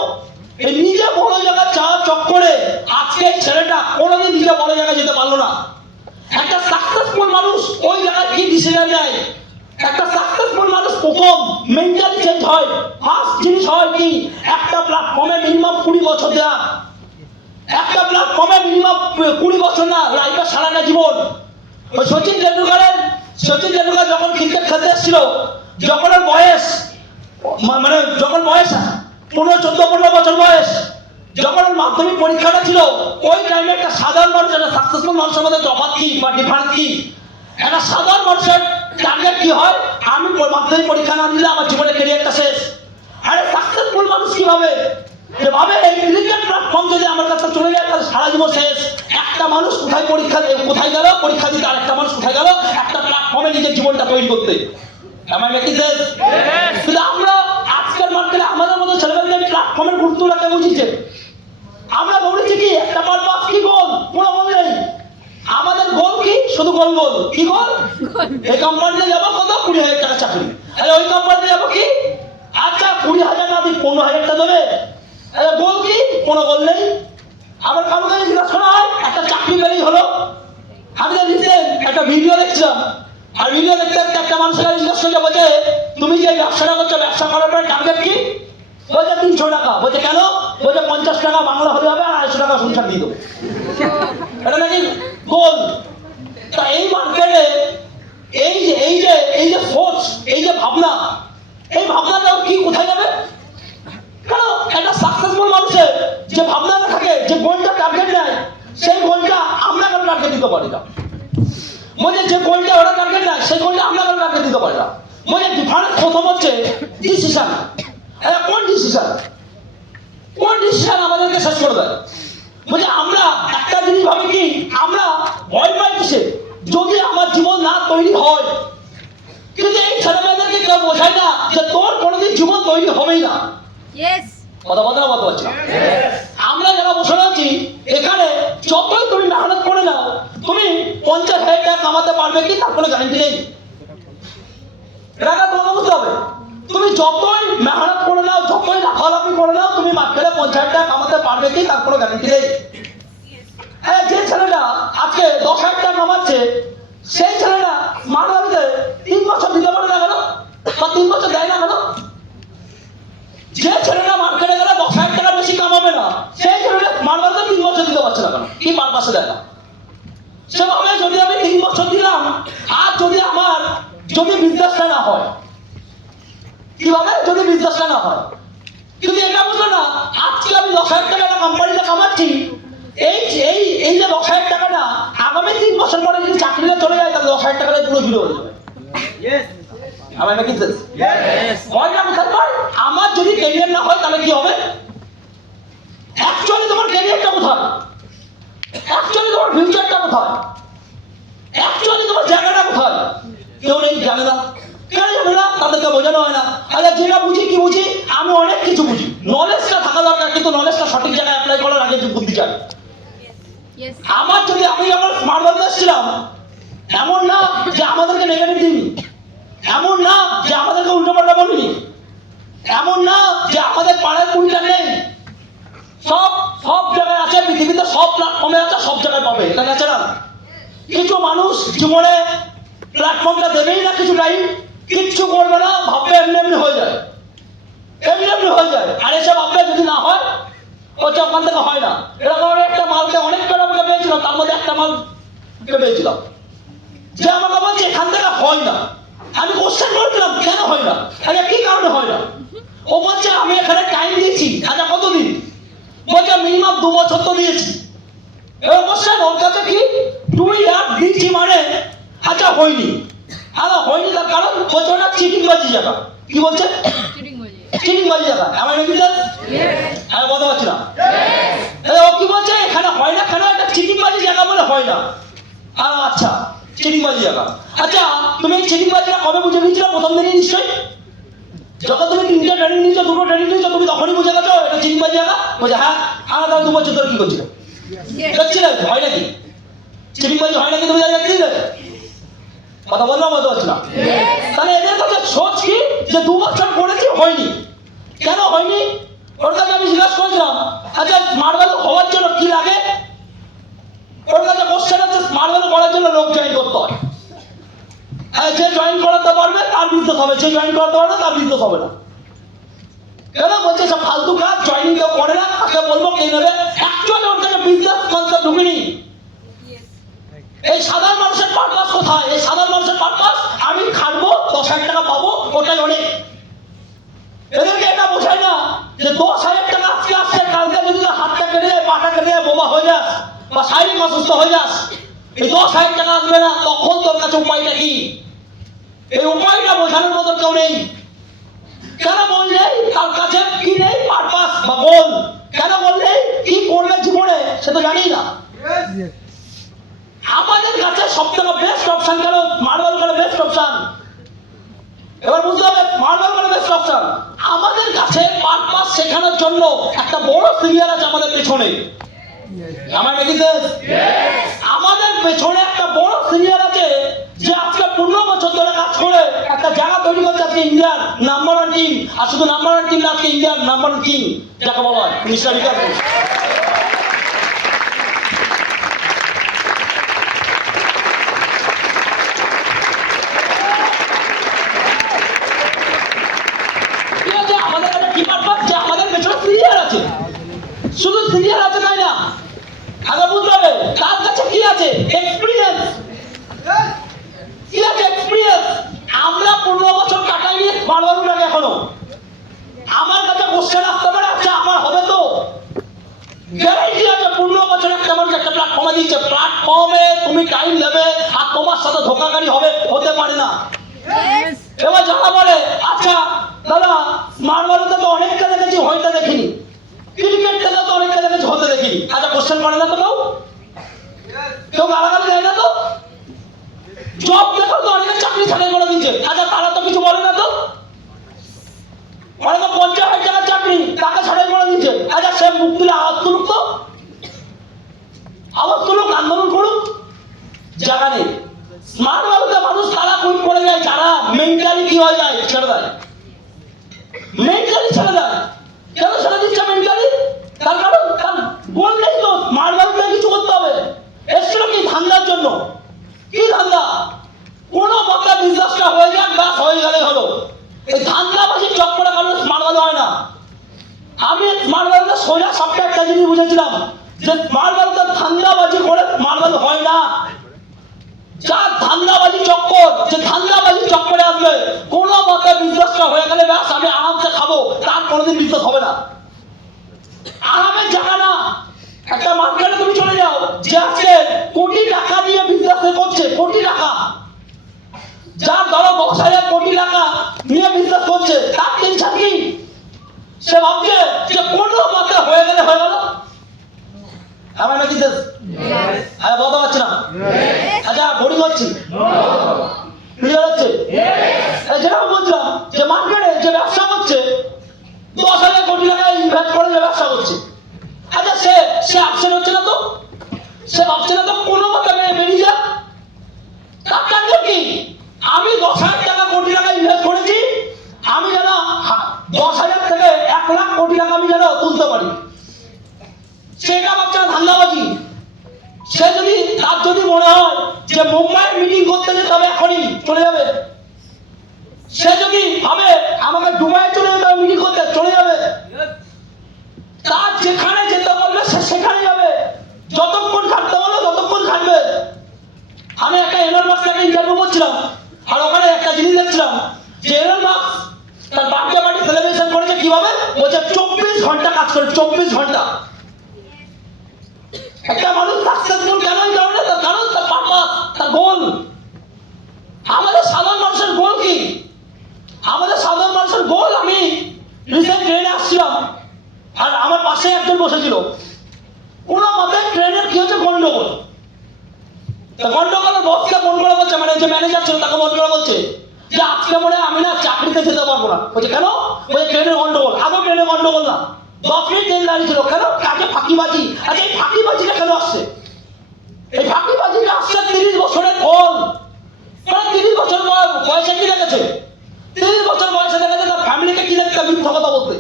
এই নিজে বড় জায়গায় চাওয়ার চক্করে আজকে ছেলেটা কোনোদিন নিজে বড় জায়গায় যেতে পারলো না। একটা সাকসেসফুল মানুষ ওই জায়গায় কি ডিসিশন নেয়? একটা সাকসেসফুল মানুষ প্রথম মেন্টালি চেঞ্জ হয়। ফার্স্ট জিনিস হয় কি? একটা প্ল্যাটফর্মে মিনিমাম 20 বছর দেয়া। একটা প্ল্যাটফর্মে মিনিমাম 20 বছর না, লাইফের সারাটা জীবন। ওই সচিন টেন্ডুলকার যখন ক্রিকেট খেলতে এসেছিল, যখন ওর বয়স যখন বয়স 15 বছর বয়স, যখন ওর মাধ্যমিক পরীক্ষাটা ছিল, ওই টাইমে একটা সাধারণ মানুষ, একটা সাকসেসফুল মানুষের মধ্যে তফাৎ কি বা ডিফারেন্স কি? একটা সাধারণ মানুষের টার্গেট কি হয়? আমি মাধ্যমিক পরীক্ষা না দিলে আমার জীবনের ক্যারিয়ারটা শেষ। আরে সাকসেসফুল মানুষ কি ভাবে? যে ভাবে এই লিমিটেড প্ল্যাটফর্ম যদি আমার কাছে চলে যায় তাহলে সারা জীবন শেষ। একটা মানুষ কোথায় গেল পরীক্ষা দিতে, আরেকটা মানুষ কোথায় গেল একটা প্ল্যাটফর্মে নিজের জীবনটা তৈরি করতে। আমার মেকি শেষ। কিন্তু আমরা আজকের মার্কেটে আমাদের মতো ছেলেমেয়েদের প্ল্যাটফর্মের গুরুত্বটাকে বুঝিছে। আমরা বলেছি কি একটা পারপাস, কি গোল? কোনো গোল নেই। আমাদের গোল কি? শুধু গোল। কি গোল? এই কোম্পানিতে যাবো কত? 20,000 টাকা চাকরি। আরে ওই কোম্পানিতে যাবো কি? আচ্ছা 20,000 না দিই 15,000 টাকা দেবে। আরে গোল কি? কোনো গোল নেই। আবার কাউকে জিজ্ঞাসা করা হয় একটা চাকরি পেলেই হলো। আমি তো রিসেন্ট একটা ভিডিও দেখছিলাম, আর ভিডিও দেখতে একটা মানুষের জিজ্ঞাসা করছে, বলছে তুমি যে ব্যবসাটা করছো, ব্যবসা করার পরে টার্গেট কি? বলছে 300 টাকা। বলছে কেন? বলছে 50 টাকা বাংলা হলে হবে, আর 250 টাকা সংসার দিয়ে দেবো। এটা নাকি গোল। তা এই মার্কেটে এই যে সোচ, এই যে ভাবনা, এই ভাবনাটা কি কোথায় যাবে? কেন? একটা সাকসেসফুল মানুষের যে ভাবনাটা থাকে, যে গোলটা টার্গেট নেয়, সেই গোলটা আমরা কেন টার্গেট দিতে পারি না? বলছে যে গোলটা ওরা টার্গেট নেয়, সেই গোলটা আমরা কেন টার্গেট দিতে পারি না? বলছে ডিফারেন্স প্রথম হচ্ছে ডিসিশন। কোন ডিসিশন আমাদেরকে শেষ করে দেয়? বলছে আমরা একটা জিনিস ভাবে কি, আমরা ভয় পাই কিসে? যদি আমার জীবন না তৈরি হয়। কিন্তু এই ছেলেমেয়েদেরকে কেউ বোঝায় না যে তোর কোনোদিন জীবন তৈরি হবেই না। কথা বলতে পারছি না? আমরা যারা বসে আছি এখানে, যতই তুমি মেহনত করে নাও, তুমি 50,000 টাকা কামাতে পারবে কি তার কোনো গ্যারান্টি নেই। এটা তোমাকে বুঝতে হবে। তুমি যতই মেহনত করে নাও, যতই লাফালাফি করে নাও, তুমি মার্কেটে 50,000 টাকা কামাতে পারবে কি তার কোনো গ্যারান্টি নেই। হ্যাঁ, যে ছেলেটা আজকে 10,000 টাকা কামাচ্ছে, সেই ছেলেটা স্মার্ট ওয়ার্ল্ডে 3 বছর দিতে পারে না কেন? বা 3 বছর দেয় না কেন? যে ছেলেটা মার্কেটে গেলে 10,000 টাকা বেশি কামাবে না, সেই ছেলেটা স্মার্ট ওয়ার্ল্ডে 3 বছর দিতে পারছে না কেন? কি পারপাসে দেয় না? সেভাবে যদি আমি 3 বছর দিলাম, আর যদি বিজনেসটা না হয়, কিভাবে? যদি বিজনেসটা না হয়। কিন্তু এটা বুঝলো না, আজকে আমি 10,000 টাকা একটা কোম্পানিতে কামাচ্ছি, এই যে 10,000 টাকাটা আগামী 3 বছর পরে যদি চাকরিতে চলে যায়, তাহলে 10,000 টাকাটা পুরো জিরো হয়ে যাবে। আমার নাকি আমার যদি ক্যারিয়ার না হয় তাহলে কি হবে? অ্যাকচুয়ালি তোমার ক্যারিয়ারটা কোথায়? অ্যাকচুয়ালি তোমার ফিউচারটা কোথায়? অ্যাকচুয়ালি তোমার জায়গাটা কোথায়? কেউ নেই, জানে না। কেন জানে না? তাদেরকে বোঝানো হয় না। আচ্ছা, যেটা বুঝি কি বুঝি, আমি অনেক কিছু বুঝি। নলেজটা থাকা দরকার, কিন্তু নলেজটা সঠিক জায়গায় অ্যাপ্লাই করার আগে যে বুদ্ধি চাই। আমার যদি আমি যখন স্মার্ট ওয়ার্ল্ডে এসেছিলাম, এমন না যে আমাদেরকে নেগেটিভ দিইনি, এমন না যে আমাদেরকে উল্টোপাল্টা বলিনি, এমন না যে আমাদের পাড়ার কুড়িটা নেই। সব জায়গায় আছে, পৃথিবীতে সব প্ল্যাটফর্মে আছে, সব জায়গায় পাবে। এটা ন্যাচারাল। কিছু মানুষ জীবনে প্ল্যাটফর্মটা দেবেই না, কিছু টাইম কিচ্ছু করবে না, ভাববে এমনি হয়ে যায়, আর এসব ভাববে যদি না হয়, ওটা ওখান থেকে হয় না। এরকম একটা মালকে অনেক টাকা পেয়েছিলাম, তার মধ্যে একটা মালকে পেয়েছিলাম, যে আমাকে বলছে এখান থেকে হয় না। আমি কোশ্চেন করছিলাম কেন হয় না, আচ্ছা কি কারণে হয় না? ও বলছে আমি এখানে টাইম দিয়েছি। আচ্ছা কতদিন? বলছে মিনিমাম 2 বছর তো দিয়েছি। এবার কোশ্চেন ওর কাছে কি 2 ইয়ার দিয়েছি মানে আচ্ছা হয়নি। আচ্ছা হয়নি তার কারণ বলছে ওটা চিটিংবাজি জায়গা। কি বলছে? চিটিংবাজি জায়গা। আমার নাকি আমি বলতে পারছি না। ও কি বলছে এখানে হয় না কেন? এটা চিটিংবাজি জায়গা বলে হয় না। আচ্ছা চিটিংবাজি জায়গা। আচ্ছা তুমি এই চিটিংবাজিটা কবে বুঝে গেছিল? প্রথম দিনই নিশ্চয়ই। যখন তুমি 3টে ট্রেনিং নিয়েছো, 2টো ট্রেনিং নিয়েছো, তুমি তখনই বুঝে গেছো এটা চিটিংবাজি জায়গা। বলছে হ্যাঁ। তাহলে 2 বছর ধরে কি করছিলে? দেখছিলে হয় নাকি? চিটিংবাজি হয় নাকি তুমি দেখছিলে? কথা বললাম বলতে পারছি না। তাহলে এদের কাছে সোচ কি যে 2 বছর পড়েছি হয়নি। কেন হয়নি? ওর কাছে আমি জিজ্ঞাসা করেছিলাম আচ্ছা স্মার্ট ভ্যালু হওয়ার জন্য কি লাগে? ওর কাছে কোশ্চেন হচ্ছে স্মার্ট ভ্যালু করার জন্য লোক জয়েন করতে হয়। যে জয়েন করাতে পারবে তার বিজনেস হবে, যে জয়েন করাতে পারবে তার বিজনেস হবে না। কেন বলছে সব ফালতু কাজ, জয়েনিং কেউ করে না, তাকে বলবো কে নেবে? অ্যাকচুয়ালি ওর কাছে বিজনেস কনসেপ্ট ঢুকেনি। এই সাধারণ মানুষের পারপাস কোথায়? এই সাধারণ মানুষের পারপাস আমি খাটবো 10,000 টাকা পাবো, ওটাই অনেক। এদেরকে এটা বোঝায় না যে 10,000 টাকা আজকে আসছে, কালকে যদি হাতটা কেটে যায়, পাটা কেটে যায়, বোমা হয়ে যাস বা শারীরিক অসুস্থ হয়ে যাস, এই 10,000 টাকা আসবে না। তখন তোর কাছে উপায়টা কি? এই উপায়টা বোঝানোর মতো কেউ নেই। কেন বললে তার কাছে কি নেই? পারপাস বা গোল। কেন বললে কি করবে জীবনে সে তো জানি না। আমাদের কাছে সবথেকে বেস্ট অপশন কেন? স্মার্ট ভ্যালু কেন বেস্ট অপশন? এবার বুঝতে হবে স্মার্ট ভ্যালু কেন বেস্ট অপশন। আমাদের কাছে পারপাস শেখানোর জন্য একটা বড় সিনিয়র আছে আমাদের পেছনে। আমার দেখিছে আমাদের পেছনে একটা বড় সিনিয়র আছে যে আজকে 15 বছর ধরে কাজ করে একটা জায়গা তৈরি করছে আজকে ইন্ডিয়ার নাম্বার 1 টিম। আর শুধু নাম্বার 1 টিম না, আজকে ইন্ডিয়ার নাম্বার 1 কিং যাকে বলা হয় মিস্টার বিকাশ ঘোষ। আমাদের কাছে কি পারপাস? যে আমাদের পেছনে সিনিয়র আছে। শুধু সিনিয়র আছে তাই না, আগে বুঝতে হবে তার কাছে কি আছে? এক্সপিরিয়েন্স। কি আছে? এক্সপিরিয়েন্স। আমরা 15 বছর কাটাইনি স্মার্ট ভ্যালুটাকে এখনো। আমার কাছে কোশ্চেন আসতে পারে আচ্ছা আমার হবে তো? গ্যারান্টি আছে 15 বছর একটা মানুষ একটা প্ল্যাটফর্মে দিয়েছে, প্ল্যাটফর্মে তুমি টাইম দেবে আর তোমার সাথে ধোঁকাকারী হবে, হতে পারে না। এবার যারা বলে আচ্ছা দাদা স্মার্ট ভ্যালুতে তো অনেকটা দেখেছি, হয়তো দেখিনি। ক্রিকেট থেকে তো অনেকটা দেখেছি, হতে দেখিনি। আচ্ছা কোশ্চেন করে না তো কেউ? কেউ গালাগালি দেয় না তো? জব দেখো তো অনেকে চাকরি ছাড়াই করে দিচ্ছে। আচ্ছা তারা তো কিছু বলে না তো? অনেকে 50,000 টাকার চাকরি টাকা ছাড়াই করে দিচ্ছে। আচ্ছা সে মুখ তুলে আওয়াজ তুলুক তো, আওয়াজ তুলুক, আন্দোলন করুক, জায়গা নেই। স্মার্ট ভ্যালুতে মানুষ তারা কুইট করে যায় যারা মেন্টালি কি হয়ে যায়, ছেড়ে দেয়। মেন্টালি ছেড়ে দেয়। কেন ছেড়ে দিচ্ছে মেন্টালি? তার কারণ তার বললেই তো স্মার্ট ভ্যালুতে কিছু করতে হবে। এসছিল কি ধান্দার জন্য? কি ধান্দা? কোনো মতে বিজনেসটা হয়ে যাক, ব্যাস হয়ে গেলে হলো। এই ধান্দাবাজি চক্করে কারণে স্মার্ট ভ্যালু হয় না। আমি স্মার্ট ভ্যালুতে সোজা সবটা একটা জিনিস বুঝেছিলাম যে স্মার্ট ভ্যালুতে ধান্দাবাজি করে স্মার্ট ভ্যালু হয় না। যার ধান্দাবাজি চক্কর, যে ধান্দাবাজি চক্করে আসবে, কোনো মতে বিজনেসটা হয়ে গেলে ব্যাস আমি আরামসে খাবো, তার কোনোদিন বিজনেস হবে না। আরামের জায়গা না। একটা মার্কেটে তুমি চলে যাও, যে আজকে কোটি টাকা নিয়ে বিজনেস করছে, কোটি টাকা, যার ধরো 10,000 কোটি টাকা নিয়ে বিজনেস করছে, তার টেনশন কি? সে ভাবছে যে কোনো মতে হয়ে গেলে হয়ে গেল। আমার নাকি হ্যাঁ বলতে পারছি না। আচ্ছা বোরিং হচ্ছে, ক্লিয়ার হচ্ছে? যেটা বলছিলাম যে মার্কেটে যে ব্যবসা করছে 10,000 কোটি টাকা ইনভেস্ট করে যে ব্যবসা করছে, আচ্ছা সে আপসেট হচ্ছে না তো? সে ভাবছে না তো কোনো মতে বেরিয়ে যাক? তার কারণ কি? আমি 10,000 টাকা কোটি টাকা ইনভেস্ট করেছি, আমি যেন 10,000 থেকে 1 লাখ কোটি টাকা আমি যেন তুলতে পারি। সেটা ভাবছে না ধান্দাবাজি। সে যদি তার যদি মনে হয় যে মুম্বাইয়ের মিটিং করতে যেতে হবে এখনই চলে যাবে। সে যদি ভাবে আমাকে দুবাই চলে যেতে হবে মিটিং করতে, চলে যাবে। তার যেখানে যেতে বলবে সে সেখানে যাবে। যতক্ষণ খাটতে বলবে ততক্ষণ খাটবে। আমি একটা এনর মাস্টারকে বলছে 24 ঘন্টা কাজ করে, 24 ঘন্টা। একটা মানুষ সাকসেসফুল কেন এই কারণে, তার কারণ তার পারপাস, তার গোল। আমাদের সাধারণ মানুষের গোল কি? আমাদের সাধারণ মানুষের গোল, আমি রিসেন্ট ট্রেনে আসছিলাম আর আমার পাশে একজন বসেছিল, কোনো মতে ট্রেনের কি হচ্ছে গন্ডগোল। গন্ডগোলের বসকে ফোন করে বলছে, মানে যে ম্যানেজার ছিল তাকে ফোন করে বলছে যে আজকে মনে হয় আমি না চাকরিতে যেতে পারবো না। বলছে কেন? বলছে ট্রেনের গন্ডগোল। আদৌ ট্রেনের গন্ডগোল না, 10 মিনিট ট্রেন দাঁড়িয়েছিল। কেন? কাকে ফাঁকিবাজি। আচ্ছা এই ফাঁকিবাজিটা কেন আসছে? এই ফাঁকিবাজিটা আসছে 30 বছরের ফল। মানে 30 বছর বয়সে কি দেখেছে? 30 বছর বয়সে দেখেছে তার ফ্যামিলিকে কি দেখতে, মিথ্যা কথা বলতে।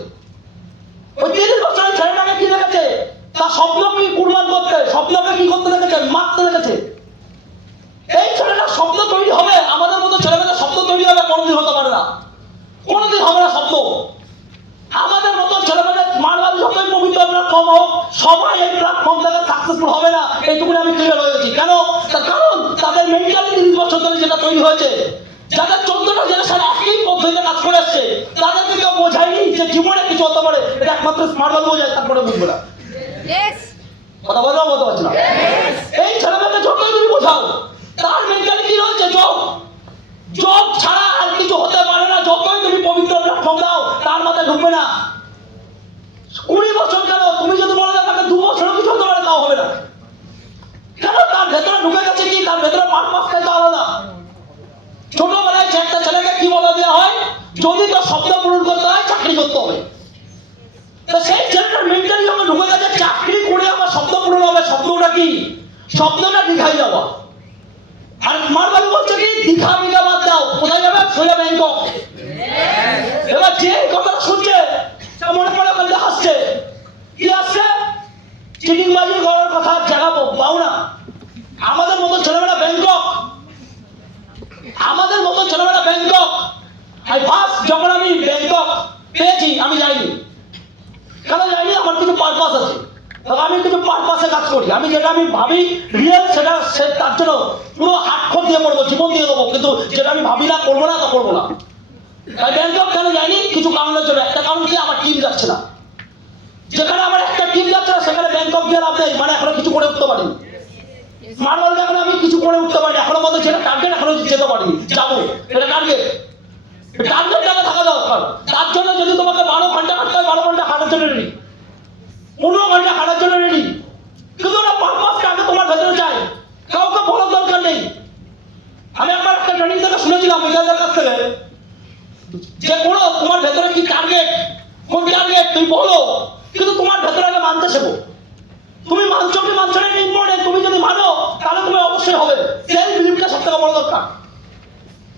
ওই 30 বছরের ছেলেটাকে কি দেখেছে? তার স্বপ্নকে কুরবান করতে, স্বপ্নকে কি করতে দেখেছে? মারতে দেখেছে। এই ছেলেটা স্বপ্ন তৈরি হবে, আমাদের মতো ছেলেমেয়েদের স্বপ্ন তৈরি হবে, কোনোদিন হতে পারে না, কোনোদিন হবে না স্বপ্ন। আমাদের মতো ছেলেমেয়েদের মানবাদ যতই পবিত্র প্ল্যাটফর্ম হোক, সবাই এই প্ল্যাটফর্ম থেকে সাকসেসফুল হবে না, এইটুকুনি আমি ক্লিয়ার হয়ে গেছি। কেন? তার কারণ তাদের মেন্টালি 30 বছর ধরে যেটা তৈরি হয়েছে, যাদের 14টা জেনারেশন একই পদ্ধতিতে কাজ করে আসছে, তাদেরকে কেউ বোঝায়নি যে জীবনে কিছু হতে পারে। এটা একমাত্র স্মার্টবাদ বোঝায়, তারপরে বুঝবে না। কথা বলতে পারছি না। এই ছেলেমেয়েকে যতই তুমি বোঝাও, তার মেন্টালিটি রয়েছে জব, জব ছাড়া আর কিছু হতে পারে না। যতই তুমি পবিত্র প্ল্যাটফর্ম দাও, তার মাথায় ঢুকবে না। 20 বছর কেন, তুমি যদি বলো যে তাকে 2 বছরও কিছু হতে পারে, তাও হবে না। কেন? তার ভেতরে ঢুকে গেছে কি, তার ভেতরে পারপাসটাই তো আলাদা। ছোটবেলায় একটা ছেলেকে কি বলে দেওয়া হয়? যদি তার স্বপ্ন পূরণ করতে হয়, চাকরি করতে হবে। তো সেই ছেলেটার মেন্টালি যখন ঢুকে গেছে চাকরি করে আমার স্বপ্ন পূরণ হবে, স্বপ্নটা কি? স্বপ্নটা দীঘায় যাওয়া। আর মারবালি বলছে কি, দীঘা মিঘা বাদ দাও, কোথায় যাবে? সোজা ব্যাংকক। এবার যে কথাটা শুনছে মনে পড়ে বলতে হাসছে। কি আসছে? চিটিংবাজি করার কথা জায়গা পাও না। আমাদের মতো ছেলেমেয়েরা ব্যাংকক, আমাদের মতো ছেলেমেয়েরা ব্যাংকক। আর ফার্স্ট যখন আমি ব্যাংকক পেয়েছি, আমি যাইনি। কেন যাইনি? আমার কিছু পারপাস আছে, আমি কিছু পারপাসে কাজ করি। আমি যেটা আমি ভাবি রিয়েল, সেটা তার জন্য পুরো হাতখড় দিয়ে পড়বো, জীবন দিয়ে দেবো। কিন্তু যেটা আমি ভাবি না, করবো না, তা করবো না। তাই ব্যাংকক কেন যাইনি? কিছু কারণের জন্য। একটা কারণ কি, আমার টিম যাচ্ছে না। যেখানে আমার একটা টিম যাচ্ছে না, সেখানে ব্যাংকক গিয়ে লাভ নেই। মানে এখনো কিছু করে উঠতে পারিনি। স্মার্ট ওয়ার্ল্ডে এখন আমি কিছু করে উঠতে পারিনি। এখনো মতো যেটা টার্গেট, এখনো যেতে পারিনি। যাবো, এটা টার্গেট। টার্গেট জায়গা থাকা দরকার। তার জন্য যদি তোমাকে 12 ঘন্টা খাটতে হয়, 12 ঘন্টা খাটার জন্য রেডি, 15 ঘন্টা খাটার জন্য রেডি। কিন্তু ওরা পারপাসটা আগে তোমার ভেতরে চায়, কাউকে বলার দরকার নেই। আমি একবার একটা ট্রেনিং থেকে শুনেছিলাম বিজয়দের কাছ থেকে, যে কোনো তোমার ভেতরে কি টার্গেট, কোন টার্গেট তুমি বলো, কিন্তু তোমার ভেতরে আগে মানতে শেখো। তুমি মানছো কি মানছো না ইম্পর্টেন্ট, তুমি যদি মানো তাহলে তুমি অবশ্যই হবে। সেলফ বিলিভটা সবথেকে বড় দরকার।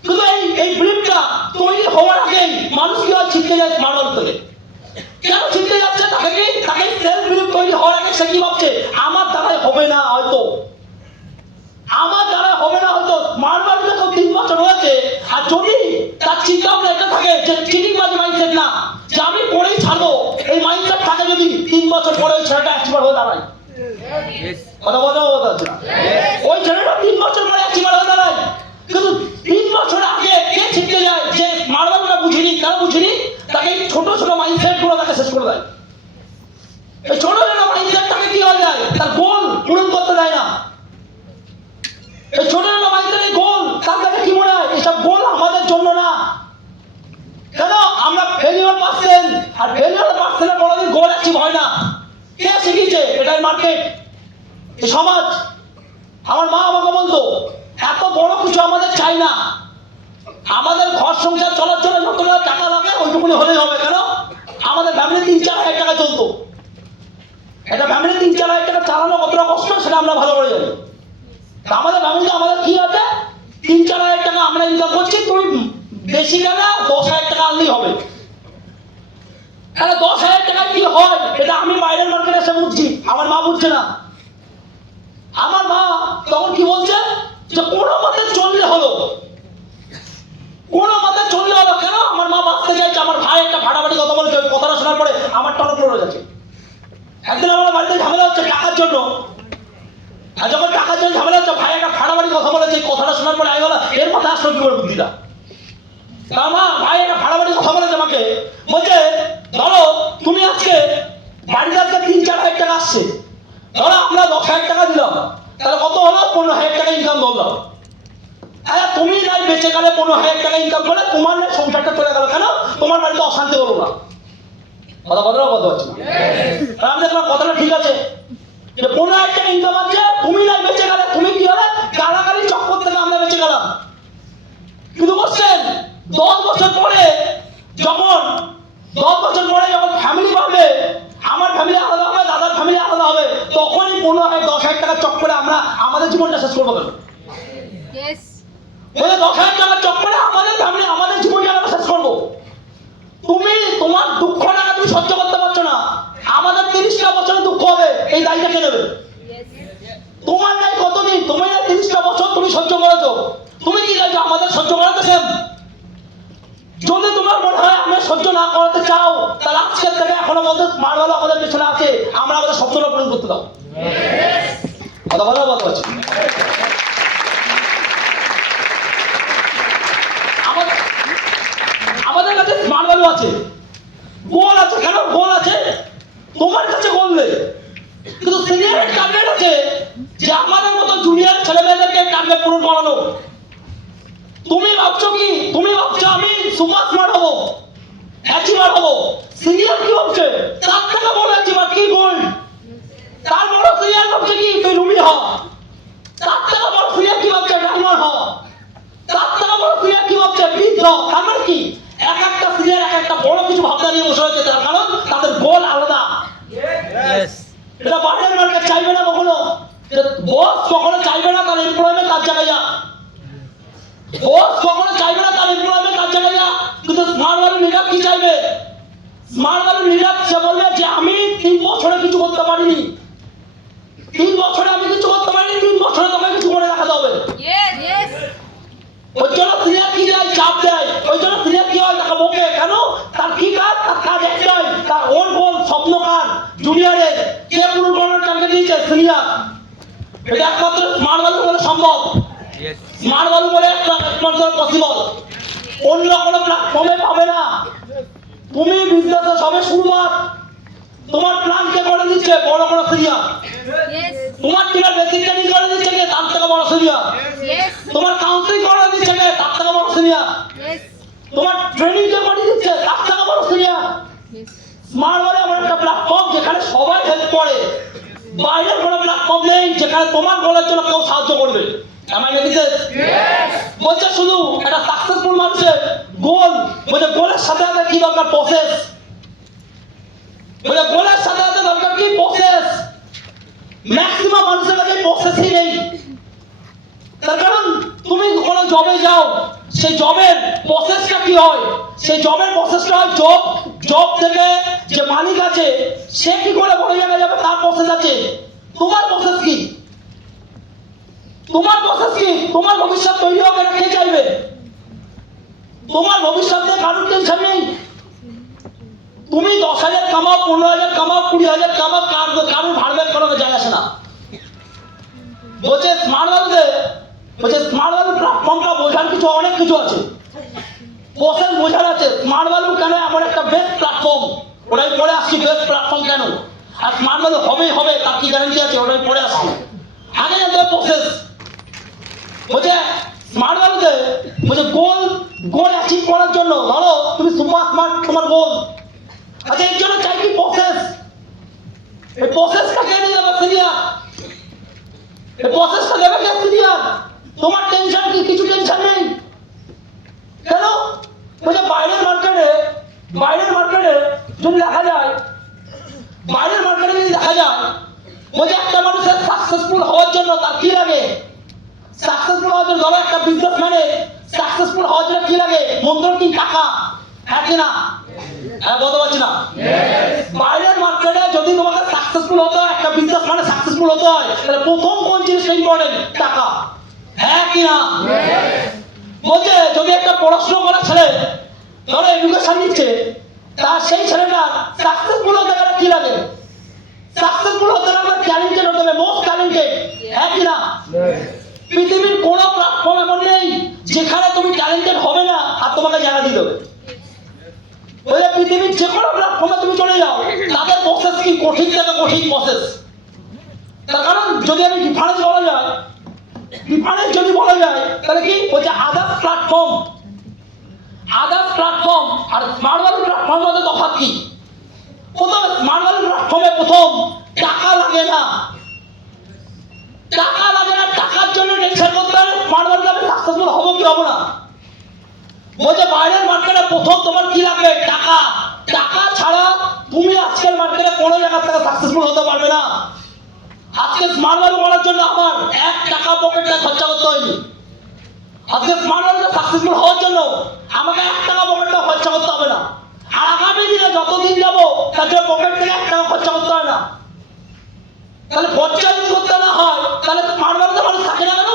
কিন্তু এই বিলিভটা তৈরি হওয়ার আগেই মানুষ কি হয়, ছিটকে যায় স্মার্ট ওয়ার্ল্ড থেকে। কেন ছিটকে যাচ্ছে? তাকে সেলফ বিলিভ তৈরি হওয়ার আগে সে কি ভাবছে? আমার দ্বারাই হবে না, হয়তো আমার দ্বারা হবে না, হয়তো। মারবাড়ি যখন 3 বছর হয়েছে, আর যদি তার চিন্তা ভাবনা এটা থাকে যে চিটিংবাজি মাইন্ডসেট না, যে আমি পড়েই ছাড়বো, এই মাইন্ডসেট থাকে, যদি 3 বছর পরে ওই ছেলেটা অ্যাচিভার হয়ে দাঁড়ায়। কথা বলতে হচ্ছে না। ওই ছেলেটা 3 বছর পরে অ্যাচিভার হয়ে দাঁড়ায়। কিন্তু 3 বছর আগে কে ছিটকে যায়? যে মারবাড়িটা বুঝিনি। কেন বুঝিনি? তাকে ছোট ছোট মাইন্ডসেট গুলো তাকে শেষ করে দেয়। এই ছোট ছোট মাইন্ডসেট তাকে কি হয়ে যায়? তার গোল পূরণ করতে দেয় না। এই ছোট ছোট মাইন্ডসেটের গোল তার কাছে কি মনে হয়? এসব গোল আমাদের জন্য না। কেন? আমরা ফেলিওর পার্সেন, আর ফেলিওর পার্সেনের কোনোদিন গোল অ্যাচিভ হয় না। কে শিখিয়েছে? এটাই মার্কেট, এই সমাজ। আমার মা আমাকে বলতো, এত বড় কিছু আমাদের চাই না, আমাদের ঘর সংসার চলার জন্য যত টাকা লাগে ওইটুকুনি হলেই হবে। কেন? আমাদের ফ্যামিলি 3-4 হাজার টাকা চলতো। একটা ফ্যামিলি 3-4 হাজার টাকা চালানো কতটা কষ্ট, সেটা আমরা ভালো করে জানি। আমাদের ফ্যামিলিতে আমাদের কি আছে, 3-4 হাজার টাকা আমরা ইনকাম করছি, তুমি বেশি টাকা 10 হাজার টাকা আনলেই হবে। তাহলে 10 হাজার টাকায় কি হয়, এটা আমি বাইরের মার্কেটে এসে বুঝছি, আমার মা বুঝছে না। আমার মা তখন কি বলছে, যে কোনো মতে চললে হলো, কোনো মতে চললে হলো। কেন? আমার মা বাঁচতে চাইছে। আমার ভাই একটা ভাড়া বাড়ি কথা বলছে, ওই কথাটা শোনার পরে আমার টনক লড়ে যাচ্ছে। একদিন আমার বাড়িতে ঝামেলা হচ্ছে টাকার জন্য, আর যখন টাকার জন্য ঝামেলা হচ্ছে, ভাই একটা ভাড়া বাড়ি কথা বলেছে, এই কথাটা শোনার পরে আমি বললাম, এর মাথায় আসলো কি করে বুদ্ধিটা? মা, ভাই একটা ভাড়া বাড়ি কথা বলেছে আমাকে, বলছে ধরো তুমি আজকে বাড়িতে আজকে 3-4 হাজার টাকা আসছে, ধরো আমরা 10,000 টাকা দিলাম, তাহলে কত হলো? 15,000 টাকা ইনকাম ধরলাম। হ্যাঁ, তুমি নাই বেঁচে গেলে 15,000 টাকা ইনকাম করে, তোমার নাই সংসারটা চলে গেল, কেন? তোমার বাড়িতে অশান্তি হলো না। কথা বলতে হচ্ছে না? আমি দেখলাম কথাটা ঠিক আছে, যে 15,000 টাকা ইনকাম আছে, তুমি নাই বেঁচে গেলে, তুমি কি হবে? গালাগালি চক্কর থেকে আমরা বেঁচে গেলাম। কিন্তু বলছেন 10 বছর পরে যখন ফ্যামিলি পাবে, আমার ফ্যামিলি আলাদা হবে, দাদার ফ্যামিলি আলাদা হবে, তখনই 15,000-10,000 টাকা চক্করে আমরা আমাদের জীবনটা শেষ করবো কেন? 10,000 টাকা চক্করে আমাদের ফ্যামিলি, আমাদের জীবনটা আমরা শেষ করবো। তুমি তোমার দুঃখটাকে তুমি সহ্য করতে পারছো না, আমাদের 30টা বছরের দুঃখ হবে, এই দায়টা কে নেবে? তোমার নাই কতদিন, তুমি নাই 30টা বছর তুমি সহ্য করেছো, তুমি কি চাইছো আমাদের সহ্য করাতেছেন? যদি তোমার মনে হয় আমি সহ্য না করাতে চাও, তাহলে আজকের থেকে এখনো বলতে মারওয়ালা আমাদের পেছনে আছে, আমরা আমাদের স্বপ্নটা পূরণ করতে দাও। কথা বলা কথা হচ্ছে। আমাদের কাছে স্মার্ট ভ্যালু আছে, গোল আছে। কেন গোল আছে? তোমার কাছে গোল নেই, কিন্তু সিনিয়র টার্গেট আছে যে আমাদের মতো জুনিয়র ছেলেমেয়েদেরকে টার্গেট পূরণ করানো। তুমি ভাবছো কি? তুমি ভাবছো আমি সুপার স্মার্ট হবো, অ্যাচিভার হবো। সিনিয়র কি ভাবছে? তার থেকে বড় অ্যাচিভার কি? গোল্ড। তার বড় সিনিয়র ভাবছে কি? তুই রুবি হ। তার থেকে বড় সিনিয়র কি ভাবছে? ডায়মন্ড হ। তার থেকে বড় সিনিয়র কি ভাবছে? বিট হ। তার মানে কি? এক একটা সিনিয়র এক একটা বড় কিছু ভাবনা নিয়ে বসে রয়েছে, তার কারণ তাদের গোল আলাদা। এটা বাইরের মার্কেট চাইবে না কখনো, বস কখনো চাইবে না তার এমপ্লয়মেন্ট কাজ জায়গায় যা, বস কখনো চাইবে না তার এমপ্লয়মেন্ট কাজ জায়গায় যা। কিন্তু স্মার্ট ভ্যালু লিডার কি চাইবে? স্মার্ট ভ্যালু লিডার সে বলবে যে আমি 3 বছরে কিছু করতে পারিনি, 3 বছরে আমি কিছু করতে পারিনি, 3 বছরে তোমাকে কিছু করে দেখাতে হবে। ওই জন্য সিনিয়র কি যায়? চাপ দেয়। ওই জন্য সিনিয়র কি হয়? তাকে বকে। কেন? তার কি কাজ? তার কাজ একটাই, তার ওন গোল, স্বপ্ন কার জুনিয়রের কে পূরণ করার টার্গেট দিয়েছে? সিনিয়র। এটা একমাত্র স্মার্ট ভ্যালু বলে সম্ভব, স্মার্ট ভ্যালু বলে একমাত্র পসিবল, অন্য কোনো প্ল্যাটফর্মে পাবে না। তুমি বিজনেসে সবে শুরুয়াত, তোমার প্ল্যান কে করে দিচ্ছে? বড় বড় সিনিয়র। তোমার টিমের বেসিক ট্রেনিং করে দিচ্ছে কে? তার থেকে বড় সিনিয়র। তোমার কাউন্সিলিং করে দিচ্ছে কে? তার থেকে বড় সিনিয়র। তোমার ট্রেনিং কে করে দিচ্ছে? তার থেকে বড় সিনিয়র। স্মার্ট ভ্যালু এমন একটা প্ল্যাটফর্ম যেখানে সবাই হেল্প করে, বাইরের কোনো প্ল্যাটফর্ম নেই যেখানে তোমার গোলের জন্য কেউ সাহায্য করবে। বলছে শুধু একটা সাকসেসফুল মানুষের গোল, বলছে গোলের সাথে সাথে কি দরকার? প্রসেস। বলছে গোলের সাথে সাথে দরকার কি? প্রসেস। ম্যাক্সিমাম মানুষের কাছে প্রসেসই নেই, তার কারণ তুমি কোনো জবে যাও, সেই জবের প্রসেসটা কি হয়? সেই জবের প্রসেসটা হয় জব থেকে যে মালিক আছে সে কি করে বড় জায়গায় যাবে তার প্রসেস আছে। তোমার প্রসেস কি? তোমার প্রসেস কি? তোমার ভবিষ্যৎ তৈরি হবে, এটা কে চাইবে? তোমার ভবিষ্যতে কারোর টেনশন নেই। তুমি 10,000 কামাও, 15,000 কামাও, 20,000 কামাও, কারোর ভাড়বের কোনো যায় আসে না। বলছে স্মার্ট ভ্যালুতে, বলছে স্মার্ট ভ্যালু প্ল্যাটফর্মটা বোঝার কিছু অনেক কিছু আছে, প্রসেস বোঝার আছে। স্মার্ট ভ্যালু কেন এমন একটা বেস্ট প্ল্যাটফর্ম, ওটাই পরে আসছি। বেস্ট প্ল্যাটফর্ম কেন? আর স্মার্ট ভ্যালু হবেই হবে তার কি গ্যারান্টি আছে? ওটাই পরে আসছি। আগে জানতে হবে প্রসেস। বলছে স্মার্ট ভ্যালুতে, বলছে গোল অ্যাচিভ করার জন্য, ধরো তুমি সুপার স্মার্ট, তোমার গোল আচ্ছা, এর জন্য চাই কি? প্রসেস। এই প্রসেসটা কে নিয়ে যাবে? সিনিয়র। এই প্রসেসটা দেবে কে? সিনিয়র। তোমার টেনশন কি? কিছু টেনশন নেই। কেন? বলছে বাইরের মার্কেটে যদি দেখা যায়, বলছে একটা মানুষের সাকসেসফুল হওয়ার জন্য তার কি লাগে? সাকসেসফুল হওয়ার জন্য, ধরো একটা বিজনেসম্যানের সাকসেসফুল হওয়ার জন্য কি লাগে? মন্দির কি? টাকা। হ্যাঁ কি না? হ্যাঁ বলতে পারছি না। বাইরের মার্কেটে যদি তোমাকে সাকসেসফুল হতে হয়, একটা বিজনেসম্যানের সাকসেসফুল হতে হয়, তাহলে প্রথম কোন জিনিসটা ইম্পর্টেন্ট? টাকা। হ্যাঁ কি না? বলছে যদি একটা পড়াশোনা করা ছেলে ধরো এডুকেশন নিচ্ছে, তার সেই ছেলেটা সাকসেসফুল হতে গেলে কি লাগে? সাকসেসফুল হতে গেলে ট্যালেন্টেড হতে হবে, মোস্ট ট্যালেন্টেড। হ্যাঁ কি না? পৃথিবীর কোনো প্ল্যাটফর্ম এমন নেই যেখানে তুমি ট্যালেন্টেড হবে না আর তোমাকে জায়গা দিয়ে দেবে। ওই পৃথিবীর যে কোনো প্ল্যাটফর্মে তুমি চলে যাও, তাদের প্রসেস কি কঠিন থেকে কঠিন প্রসেস। তার কারণ যদি আমি ডিফারেন্স বলা যায়, ডিফারেন্স যদি বলা যায় তাহলে কি বলছে আদার্স প্ল্যাটফর্ম আর স্মার্ট ভ্যালু প্ল্যাটফর্মের মধ্যে তফাৎ কি? প্রথম স্মার্ট ভ্যালু প্ল্যাটফর্মে প্রথম টাকা লাগে না, টাকার জন্য টেনশন করতে হবে স্মার্ট ভ্যালু আমি সাকসেসফুল হবো কি হবো না। বলছে বাইরের মার্কেটে প্রথম তোমার কি লাগবে? টাকা ছাড়া তুমি আজকের মার্কেটে কোনো জায়গা থেকে সাকসেসফুল হতে পারবে না। আজকে স্মার্ট ভ্যালু করার জন্য আমার 1 টাকা পকেটে খরচা করতে হয়নি। আজকে স্মার্ট ভ্যালুতে সাকসেসফুল হওয়ার জন্য আমাকে 1 টাকা পকেটে খরচা করতে হবে না। আর আগামী দিনে যতদিন যাবো তাতে পকেট থেকে 1 টাকা খরচা করতে হয় না। তাহলে খরচা যদি করতে না হয় তাহলে স্মার্ট ভ্যালুতে মানুষ থাকে না কেন?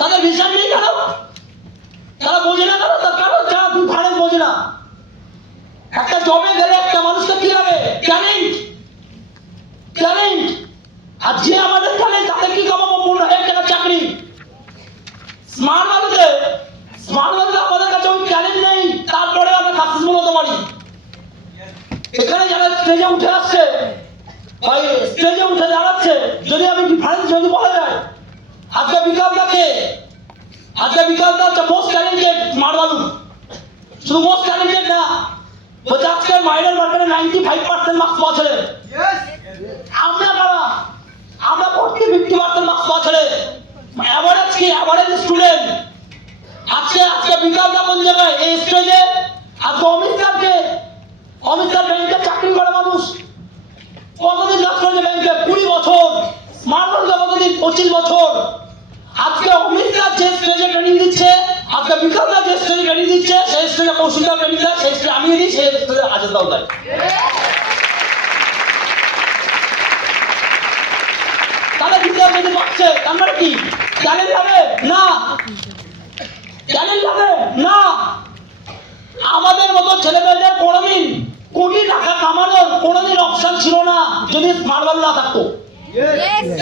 তাদের ভিশন নেই কেন? তারা বোঝে না কেন? তার কারণ যারা ডিফারেন্স বোঝে না। একটা জবে গেলে একটা মানুষকে কি লাগে? ট্যালেন্ট। আর যে আমাদের ট্যালেন্ট তাদের কি কামাবো? 15,000 টাকা চাকরি। স্মার্ট ভ্যালুতে আমাদের কাছে ওই ট্যালেন্ট নেই, তারপরে আমরা সাকসেসফুল হতে পারি। এখানে যারা স্টেজে উঠে আসছে, ভাই স্টেজে উঠে দাঁড়াচ্ছে, যদি আমি ডিফারেন্স যদি বলা যায়, আজকে বিকাশ দা হচ্ছে মোস্ট ট্যালেন্টেড স্মার্ট ভ্যালু। শুধু মোস্ট ট্যালেন্টেড না, বলছে আজকে মাইনর মার্কেটে 95% মার্কস পাওয়া ছেলে। আমরা 40-50% মার্কস পাওয়া ছেলে। অ্যাভারেজ কি? Average student. আজকে বিকাশ দা কোন জায়গায়? এই স্টেজে। আজকে অমিত স্যার ব্যাংকে চাকরি করে মানুষ। কতদিন কাজ করেছে ব্যাংকে? 20 বছর। স্মার্ট ভ্যালু কতদিন? 25 বছর। আজকে অমিত স্যার যে স্টেজে ট্রেনিং দিচ্ছে, আজকে বিকাশ দা যে স্টেজে ট্রেনিং দিচ্ছে, সেই স্টেজে কৌশিক দা ট্রেনিং দেয়, সেই স্টেজে আমি দিই, সেই স্টেজে আজাদ দাও দেয়। তাহলে বিকাশ যদি পাচ্ছে তার মানে কি? ট্যালেন্ট লাগে না। আমাদের মতো ছেলেমেয়েদের কোনোদিন কোটি টাকা কামানোর কোনোদিন অপশন ছিল না যদি স্মার্ট ভ্যালু না থাকতো।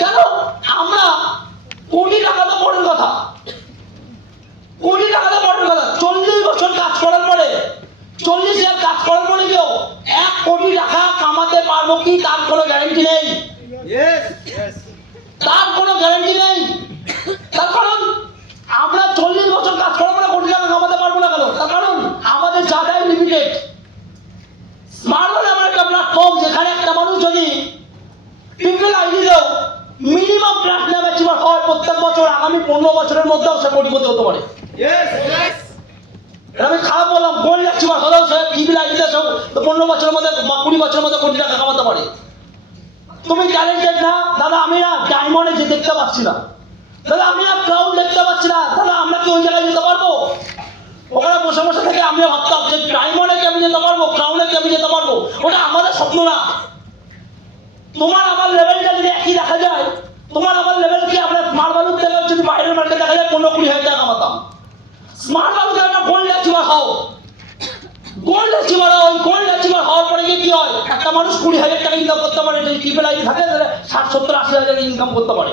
কেন? আমরা কোটি টাকা তো পরের কথা, 40 বছর কাজ করার পরে, 40 ইয়ার কাজ করার পরে কেউ 1 কোটি টাকা কামাতে পারবো কি তার কোনো গ্যারান্টি নেই। তার কারণ আমরা 40 বছর কাজ করার পরে কোটি টাকা কামাতে পারবো না কেন? তার কারণ আমাদের জায়গায় লিমিটেড। স্মার্ট ভ্যালু এমন একটা প্ল্যাটফর্ম যেখানে একটা মানুষ যদি পিপল আইডিয়াও মিনিমাম প্ল্যাটিনাম অ্যাচিভার হয় প্রত্যেক বছর, আগামী 15 বছরের মধ্যেও সে কোটিপতি হতে পারে। আমি খারাপ বললাম, গোল্ড অ্যাচিভার হলেও সে পিপল আইডিয়া সব 15 বছরের মধ্যে বা 20 বছরের মধ্যে কোটি টাকা কামাতে পারে। তুমি ট্যালেন্টেড না দাদা, আমি না ডায়মন্ডে যে দেখতে পাচ্ছি না দাদা, আমি না ক্রাউন দেখতে পাচ্ছি না দাদা, আমরা কি ওই জায়গায় যেতে পারবো? ওখানে বসে থেকে আমি ভাবতাম যে ডায়মন্ডে কি আমি যেতে পারবো, ক্রাউনে কি আমি যেতে পারবো? ওটা আমাদের স্বপ্ন না। তোমার আমার লেভেলটা যদি একই দেখা যায়, তোমার আমার লেভেল কি? আমরা স্মার্ট ভ্যালু থেকে যদি বাইরের মার্কেটে দেখা যায় 15-20 হাজার টাকা কামাতাম। স্মার্ট ভ্যালু থেকে একটা গোল্ড অ্যাচিভার হও। গোল্ড অ্যাচিভার হওয়ার পরে কি হয়? একটা মানুষ 20,000 টাকা ইনকাম করতে পারে, যদি ট্রিপল আইডি থাকে তাহলে 60-70-80 হাজার ইনকাম করতে পারে।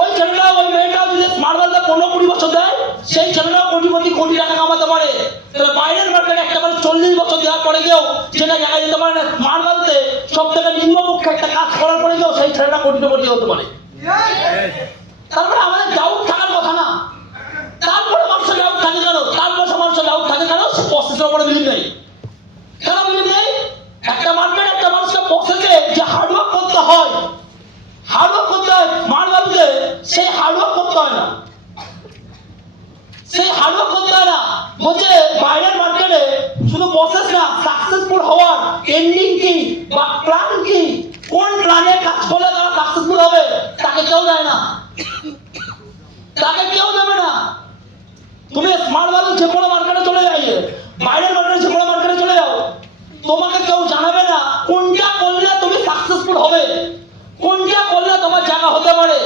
ওই ছেলেটা ওই মেয়েটাও যদি স্মার্ট ভ্যালুতে 15-20 বছর দেয়, সেই ছেলেটাও কোটি টাকা কামাতে পারে। তাহলে বাইরের মার্কেটে একটা মানুষ 40 বছর দেওয়ার পরে গিয়েও যেটা জায়গায় যেতে পারে না, স্মার্ট ভ্যালুতে সব থেকে নিম্নপক্ষে একটা কাজ করার পরে গিয়েও সেই ছেলেটা কোটি হতে পারে। তারপরে আমাদের ডাউট থাকার কথা না। তারপরে মানুষের ডাউট থাকে কেন? সে প্রসেসের উপরে বিলিভ নেই। কেন বিলিভ নেই? একটা মার্কেট একটা মানুষকে প্রসেসে যে হার্ডওয়ার্ক করতে হয়, স্মার্ট ভ্যালুতে সেই হার্ডওয়ার্ক করতে হয় না। বলছে বাইরের মার্কেটে শুধু প্রসেস না, সাকসেসফুল হওয়ার এন্ডিং কি বা প্ল্যান কি, কোন প্ল্যানে কাজ করলে তারা সাকসেসফুল হবে, তাকে কেউ দেয় না, দেবে না। তুমি স্মার্ট ভ্যালু যে কোনো মার্কেটে চলে যাই, বাইরের মার্কেটে যে কোনো মার্কেটে চলে যাও, তোমাকে কেউ জানাবে না কোনটা করলে তুমি সাকসেসফুল হবে, কোনটা করলে তোমার জায়গা হতে পারে,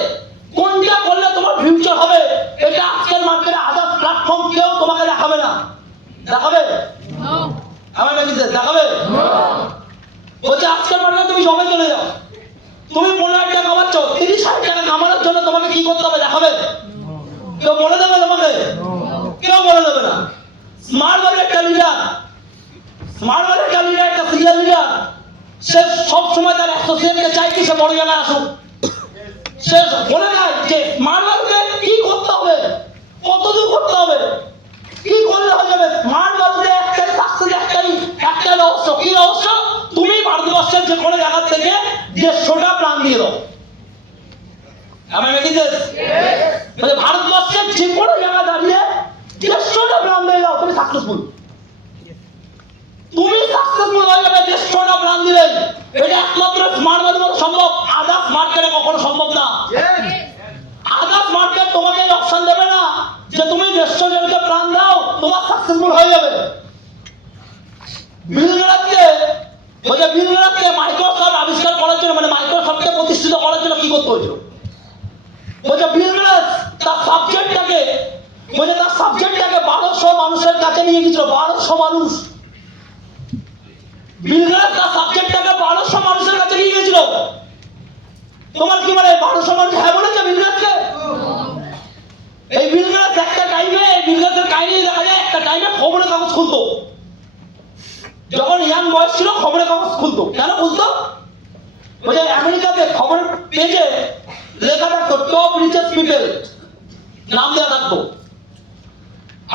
কোনটা করলে তোমার ফিউচার হবে। এটা আজকের মার্কেটে আদার্স প্ল্যাটফর্ম কেউ তোমাকে দেখাবে না। দেখাবে? আমার ম্যানেজার দেখাবে? বলছে আজকের মার্কেটে তুমি জমে চলে যাও, তুমি 15,000 টাকা কামাচ্ছ, 30,000 টাকা কামানোর জন্য তোমাকে কি করতে হবে দেখাবে? কেউ বলে দেবে তোমাকে? কেউ বলে দেবে না। স্মার্ট ওয়ার্ল্ড একটা লিডার, স্মার্ট ওয়ার্ল্ড একটা লিডার, একটা সিনিয়র লিডার, সে সব সময় তার অ্যাসোসিয়েটকে চাই কি সে বড় জায়গায় আসুক। সে বলে দেয় যে স্মার্ট ওয়ার্ল্ডকে কি করতে হবে, কতদূর করতে হবে, কি করলে হয়ে যাবে। স্মার্ট ওয়ার্ল্ডে একটাই সাকসেস, একটাই রহস্য। কি রহস্য? তুমি ভারতবর্ষের যে কোনো জায়গা থেকে 150টা প্রাণ দিয়ে দাও। আমি মেকিং দিস, মানে ভারতবর্ষের যে কোনো জায়গা দাঁড়িয়ে 150টা প্রাণ দিয়ে দাও, তুমি সাকসেসফুল। তুমি সাকসেসফুল হয়ে যাবে 150টা প্রাণ দিলে। এটা একমাত্র স্মার্ট ওয়ার্ল্ডের মধ্যে সম্ভব, আদার্স মার্কেটে কখনো সম্ভব না। আদার্স মার্কেট তোমাকে অপশন দেবে না যে তুমি 150 জনকে প্রাণ দাও তোমার সাকসেসফুল হয়ে যাবে। বিল গেটসকে মাইক্রোসফট আবিষ্কার করার জন্য, মানে মাইক্রোসফটকে প্রতিষ্ঠিত করার জন্য কি করতে হয়েছিল? বিল গেটস তার সাবজেক্টটাকে 1200 মানুষের কাছে নিয়ে গিয়েছিল। 1200 মানুষ, বিল গেটস তার সাবজেক্টটাকে 1200 মানুষের কাছে নিয়ে গিয়েছিল। তোমার কি মানে 1200 মানুষ হ্যাঁ বলেছে বিল গেটসকে? এই বিল গেটস একটা টাইমে, বিল গেটসের কাহিনী দেখা যায়, একটা টাইমে খবরের কাগজ খুলতো। যখন ইয়াং বয়স ছিল খবরের কাগজ খুলতো। কেন খুলতো? আমেরিকাতে খবর পেজে লেখা থাকতো টপ রিচেস্ট পিপল, নাম দেওয়া থাকতো।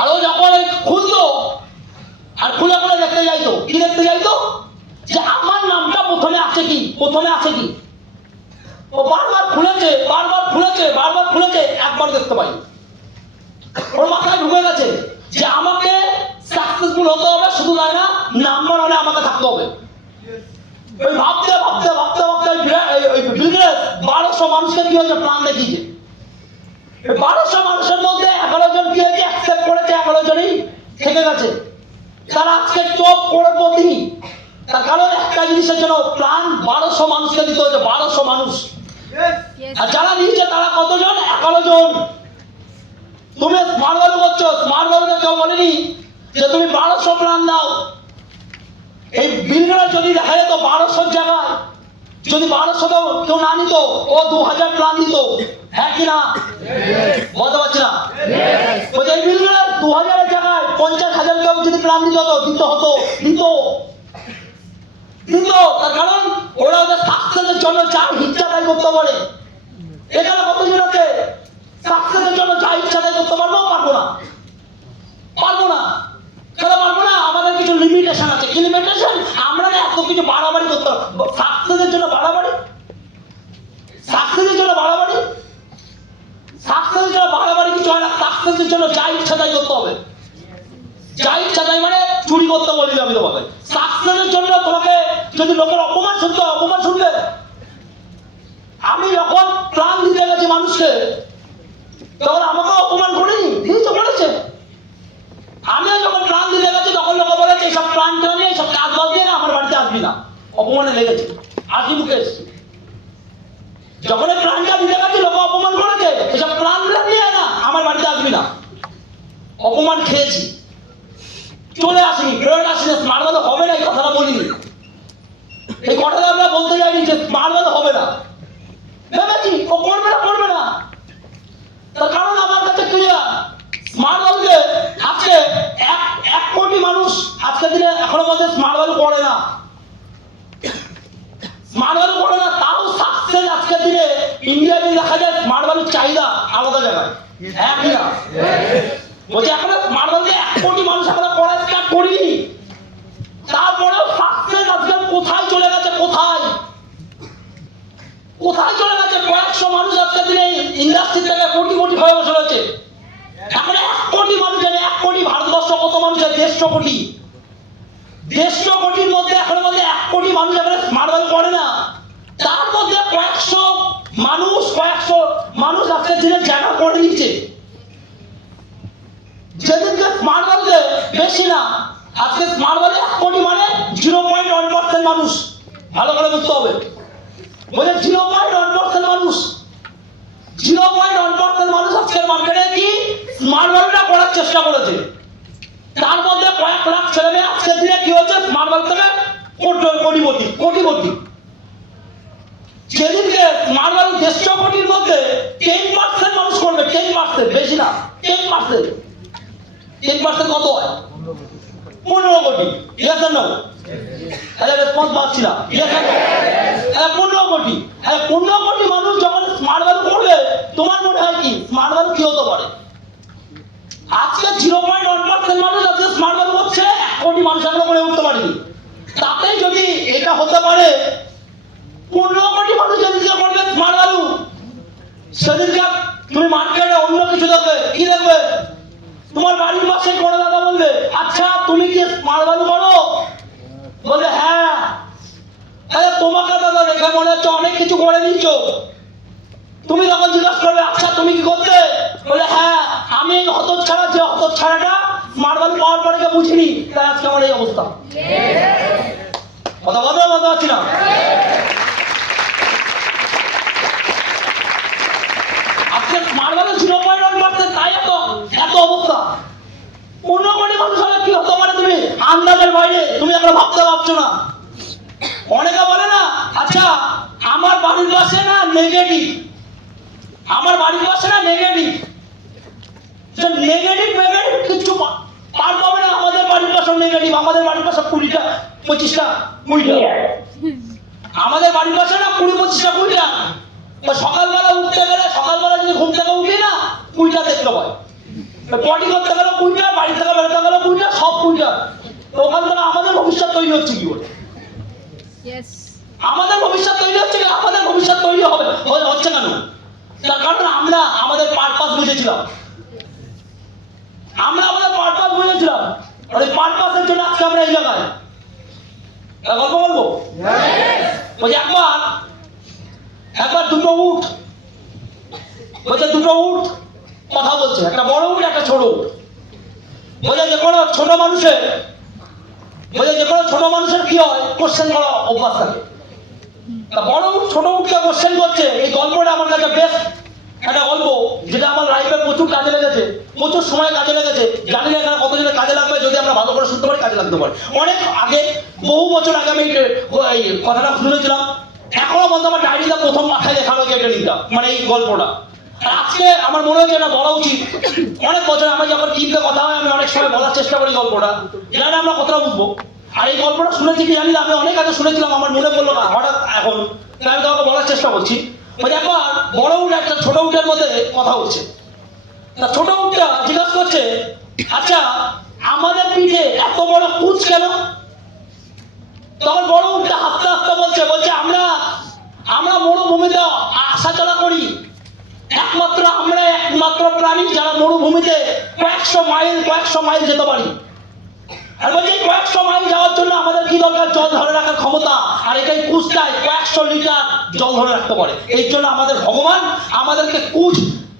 আরো যখন খুলতো আর খুলে দেখতে যাইতো, কি দেখতে যাইতো? যে আমার নামটা প্রথমে আছে কি, ও বারবার খুলেছে, একবার দেখতে পাই। ওর মাথায় ঢুকে গেছে যে আমাকে সাকসেসফুল হতে হবে, শুধু তাই না নাম্বার ওয়ানে আমাকে থাকতে হবে। ওই ভাবতে বিল গেটস 1200 মানুষকে কি হয়েছে প্ল্যান দেখিয়েছে। 1200 মানুষের মধ্যে 11 জন কি হয়েছে অ্যাকসেপ্ট করেছে, 11 জনই থেকে গেছে। তারা আজকে টপ করোড়পতি। তার কারণ একটা জিনিসের জন্য প্ল্যান 1200 মানুষকে দিতে হয়েছে, 1200 মানুষ। আর যারা নিয়েছে তারা কতজন? 11 জন। তুমি স্মার্ট ওয়ার্ল্ড করছো, স্মার্ট ওয়ার্ল্ডে কেউ বলেনি যে তুমি 1200 প্ল্যান দাও। এই বিল গেটস যদি দেখা যেত 1200 জায়গায়, যদি 1200 কেউ না নিত, ও 2000 প্ল্যান দিত। হ্যাঁ কি না? বলতে পারছি না। এই বিল গেটস 2000 জায়গায় 50,000 কেউ যদি প্ল্যান দিত তার কারণ ওরা ওদের সাকসেসের জন্য যা ইচ্ছা তাই করতে পারে। এখানে কতজন আছে সাকসেসের জন্য যা ইচ্ছা তাই করতে পারবো? পারবো না। কেন পারবো না? আমাদের কিছু লিমিটেশন আছে। কি লিমিটেশন? আমরা এত কিছু বাড়াবাড়ি করতে পারবো। সাকসেসের জন্য বাড়াবাড়ি কিছু হয় না। সাকসেসের জন্য যা ইচ্ছা তাই করতে হবে। যা ইচ্ছা তাই মানে চুরি করতে বলি আমি তোমাকে। সাকসেসের জন্য তোমাকে যদি লোকের অপমান শুনতে হয়, অপমান শুনবে। আমি যখন প্রাণ দিতে গেছি মানুষকে, তখন আমাকে অপমান করেনি, করেছে। আমি যখন প্রাণ দিতে গেছি তখন লোক বলেছে এইসব প্রাণ নিয়ে, এইসব কাজ বাজ দিয়ে না আমার বাড়িতে আসবি না। অপমানে লেগেছে, আসি মুখে এসছি। যখন প্রাণটা দিতে গেছি লোক অপমান করেছে, এসব প্রাণ নিয়ে না আমার বাড়িতে আসবি না। অপমান খেয়েছি, চলে আসিনি, ফেরত আসিনি। স্মার্ট ওয়ার্ল্ড হবে না এই কথাটা বলিনি। এই কথাটা আমরা বলতে যাইনি যে স্মার্ট ওয়ার্ল্ড হবে না। ভেবেছি ও করবে না। তার কারণ আমার কাছে ক্লিয়ার। স্মার্ট ওয়ার্ল্ডে আজকে 1 কোটি মানুষ আজকের দিনে এখনো মধ্যে স্মার্ট ওয়ার্ল্ড করে না। তাও সাকসেস আজকের দিনে ইন্ডিয়াতে দেখা যায় স্মার্ট ওয়ার্ল্ডের চাহিদা আলাদা জায়গায়। হ্যাঁ কি না? বলছে এখনো স্মার্ট ওয়ার্ল্ডে 1 কোটি মানুষ এখনো পড়া স্টার্ট করিনি। তারপরেও সাকসেস আজকে কোথায় চলে গেছে? কয়েকশো মানুষ আজকের দিনে ইন্ডাস্ট্রি থেকে কোটি হয়ে বসে রয়েছে। এখন 1 কোটি মানুষ জানে, 1 কোটি ভারতবর্ষ কত মানুষ? 150 কোটি। 150 কোটির মধ্যে এখনো মধ্যে 1 কোটি মানুষ এখানে স্মার্ট ওয়ার্ল্ড করে না। তার মধ্যে কয়েকশো মানুষ আজকের দিনে জায়গা করে নিচ্ছে। যেদিনকে স্মার্ট ওয়ার্ল্ডে বেশি না, আজকে স্মার্ট ওয়ার্ল্ডে 1 কোটি মানে 0.1% মানুষ। ভালো করে বুঝতে হবে। 0.1% মানুষ। 0.1% মানুষ আজকের মার্কেটে কি স্মার্ট ওয়ার্ল্ডটা করার চেষ্টা করেছে। তার মধ্যে কয়েক লাখ ছেলে মেয়ে আজকের দিনে কি হচ্ছে স্মার্ট ওয়ার্ল্ড থেকে কোটিপতি। যেদিনকে স্মার্ট ওয়ার্ল্ড 150 কোটির মধ্যে 10% মানুষ করবে, 10%, বেশি না, 10%। 10% কত হয়? 15 কোটি ইয়েস আর নো? আরে রেসপন্স পাচ্ছি না, ইয়েস আর নো? 15 কোটি, 15 কোটি মানুষ যখন স্মার্ট ভ্যালু করবে, তোমার মনে হয় কি স্মার্ট ভ্যালু কি হতে পারে? আজকে 0.1% মানুষ আজকে স্মার্ট ভ্যালু করছে, 1 কোটি মানুষ এখনো করে উঠতে পারেনি। তাতে যদি এটা হতে পারে, 15 কোটি মানুষ যদি করবে স্মার্ট ভ্যালু, সেদিনকে তুমি মার্কেটে অন্য কিছু দেখবে, কি দেখবে? তোমার বাড়ির পাশে কোনো দাদা বলবে, আচ্ছা তুমি কি স্মার্ট ভ্যালু করো? বলে হ্যাঁ। তোমাকে দাদা দেখে মনে হচ্ছে অনেক কিছু করে নিচ্ছ। তুমি তখন জিজ্ঞাসা করবে, আচ্ছা তুমি কি করতে? বলে হ্যাঁ, আমি এই হতচ্ছাড়া, যে হতচ্ছাড়াটা স্মার্ট ভ্যালু পাওয়ার পরে বুঝিনি, তাই আজকে আমার এই অবস্থা। কথা বলতে পারছি না। আজকে স্মার্ট ভ্যালু 0.1%, তাই এত অবস্থা। 15 কোটি মানুষ হলে কি হতে পারে তুমি আন্দাজের বাইরে, তুমি আমরা ভাবতে পারছো না। অনেকে বলে না, আচ্ছা আমার বাড়ির পাশে না নেগেটিভ, আমার বাড়ির পাশে না নেগেটিভ, নেগেটিভ কিছু পার পাবে না। আমাদের বাড়ির পাশে নেগেটিভ, আমাদের বাড়ির পাশে 20টা 25টা 20টা, আমাদের বাড়ির পাশে না 20-25টা 20টা। সকালবেলা উঠতে গেলে, সকালবেলা যদি ঘুম থেকে উঠি না 20টা দেখতে পাই, পটি করতে গেলে 20টা, বাড়ি থেকে বেরোতে গেলে 20টা, সব 20টা। তো ওখান থেকে আমাদের ভবিষ্যৎ তৈরি হচ্ছে কি করে? আমাদের ভবিষ্যৎ তৈরি হচ্ছে কি? আমাদের ভবিষ্যৎ তৈরি হবে হচ্ছে কেন? তার কারণ আমরা আমাদের পারপাস বুঝেছিলাম, আমরা আমাদের পারপাস বুঝেছিলাম, আর এই পারপাসের জন্য আজকে আমরা এই জায়গায়। গল্প বলবো? বলছি একবার দুটো উট, বলছে দুটো উট কথা বলছে, একটা বড় উট একটা ছোট উট। বলে যে কোনো ছোট মানুষের কি হয়, কোশ্চেন করা অভ্যাস থাকে। তা বড় উট ছোট উটকে কোশ্চেন করছে। এই গল্পটা আমার কাছে বেশ একটা গল্প, যেটা আমার লাইফে প্রচুর কাজে লেগেছে, প্রচুর সময় কাজে লেগেছে। জানি না এখানে কতজনের কাজে লাগবে, যদি আমরা ভালো করে শুনতে পারি কাজে লাগতে পারে। অনেক আগে, বহু বছর আগে আমি এই কথাটা শুনেছিলাম, এখনো বলতে আমার ডায়েরিটা প্রথম মাথায় লেখা হয়েছে এটা নিতাম, মানে এই গল্পটা। আর আজকে আমার মনে হচ্ছে এটা বলা উচিত। অনেক বছর আমরা যখন টিমকে কথা হয়, আমি অনেক সময় বলার চেষ্টা করি গল্পটা, জানি আমরা কতটা বুঝবো। আর এই গল্পটা শুনেছি কি জানি না, আমি অনেক আগে শুনেছিলাম, আমার মনে পড়লো না হঠাৎ এখন, তাই আমি তোমাকে বলার চেষ্টা করছি। একবার বড় উট একটা ছোট উটের মধ্যে কথা হচ্ছে। তা ছোট উটটা জিজ্ঞাসা করছে, আচ্ছা আমাদের পিঠে এত বড় কুচ কেন? তখন বড় উটটা হাসতে হাসতে বলছে আমরা মরুভূমিতে আসা চলা করি, একমাত্র প্রাণী যারা মরুভূমিতে কয়েকশো মাইল যেতে পারি। আর বলছি কয়েকশো মাইল যাওয়ার জন্য আমাদের কি দরকার? জল ধরে রাখার ক্ষমতা। আর এটাই কুচটায় 100 লিটার জল ধরে রাখতে পারে। এই জন্য আমাদের ভগবান আমাদেরকে কুচ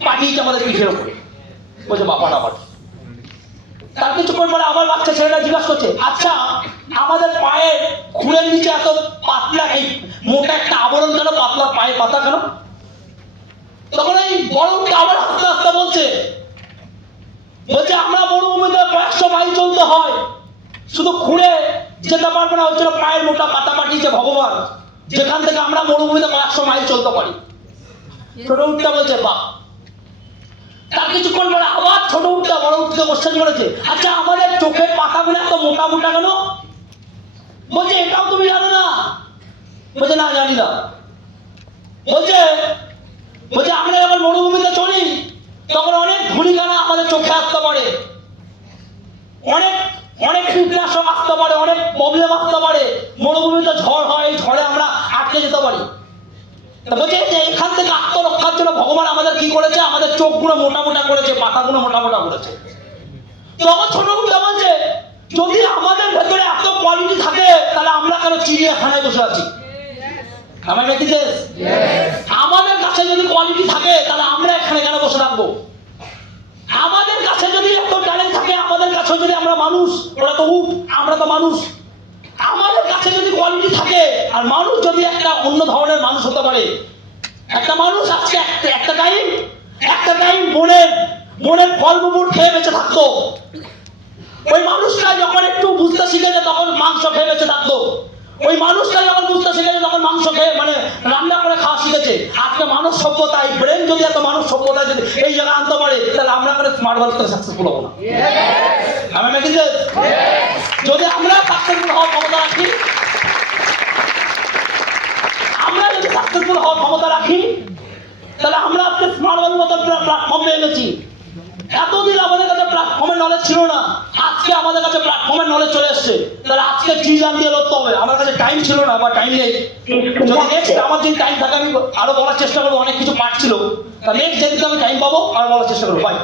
পাঠিয়েছে আমাদের পিঠের উপরে। বলছে বাপাটা আবার। তার কিছুক্ষণ পরে আবার বাচ্চা ছেলেটা জিজ্ঞাসা করছে, আচ্ছা আমাদের পায়ের খুঁড়ের নিচে এত পাতলা, এই মোটা একটা আবরণ কেন? পাতলা পায়ে পাতা কেন? তখন এই বড় উটটা আবার হাসতে হাসতে বলছে আমরা মরুভূমিতে 100 মাইল চলতে হয়, শুধু খুঁড়ে যেতে পারবে না, ওই জন্য পায়ের মোটা পাতা পাঠিয়েছে ভগবান, যেখান থেকে আমরা মরুভূমিতে 100 মাইল চলতে পারি। ছোট উটটা বলছে বাহ। তার কিছুক্ষণ পরে আবার ছোট উটটা বড় উটকে কোশ্চেন করেছে, আচ্ছা আমাদের চোখের পাতাগুলো এত মোটা মোটা কেন? বলছে এটাও তুমি জানো না? বলছে না জানি না। বলছে আমরা যখন মরুভূমিতে চলি তখন অনেক ধূলিকণা আমাদের চোখে আসতে পারে, অনেক কীটনাশক আসতে পারে, অনেক প্রবলেম আসতে পারে। মরুভূমিতে ঝড় হয়, এই ঝড়ে আমরা আটকে যেতে পারি। বলছে যে এখান থেকে আত্মরক্ষার জন্য ভগবান আমাদের কি করেছে? আমাদের চোখগুলো মোটা মোটা করেছে, পাতাগুলো মোটা মোটা করেছে। তখন ছোট উটটা বলছে যদি আমাদের ভেতরে এত কোয়ালিটি থাকে, তাহলে আমরা কেন চিড়িয়াখানায় বসে আছি? আমার ব্যক্তিতে আমাদের কাছে যদি কোয়ালিটি থাকে, তাহলে আমরা এখানে কেন বসে থাকবো? আমাদের কাছে যদি এত ট্যালেন্ট থাকে, আমাদের কাছে যদি আমরা মানুষ, ওরা তো উট, আমরা তো মানুষ, আমাদের কাছে যদি কোয়ালিটি থাকে, আর মানুষ যদি একটা অন্য ধরনের মানুষ হতে পারে। একটা মানুষ আজকে একটা টাইম বনের ফল মুকুট খেয়ে বেঁচে থাকতো, ওই মানুষটা যখন একটু বুঝতে শিখেছে তখন মাংস খেয়ে বেঁচে থাকতো। ওই মানুষটা যখন বুঝতে শিখেছে তখন মাংস খেয়ে মানে রান্না করে খাওয়া শিখেছে। আজকে মানব সভ্যতায় ব্রেন যদি এত মানব সভ্যতায় যদি এই জায়গায় আনতে পারে, তাহলে আমরা করে স্মার্ট ভারত সাকসেসফুল হবো না। আমি যদি আমরা সাকসেসফুল হওয়ার ক্ষমতা রাখি, তাহলে আমরা আজকে স্মার্ট ওয়ার্ল্ড মতো প্ল্যাটফর্ম পেয়ে গেছি। এতদিন আমাদের কাছে প্ল্যাটফর্মের নলেজ ছিল না, আজকে আমাদের কাছে প্ল্যাটফর্মের নলেজ চলে এসছে। তাহলে আজকে কি জান দিয়ে লড়তে হবে। আমার কাছে টাইম ছিল না বা টাইম নেই, যদি নেক্সট আমার যদি টাইম থাকে আমি আরো বলার চেষ্টা করবো, অনেক কিছু পার্ট ছিল। নেক্সট যেদিন আমি টাইম পাবো আর বলার চেষ্টা করবো। বাই।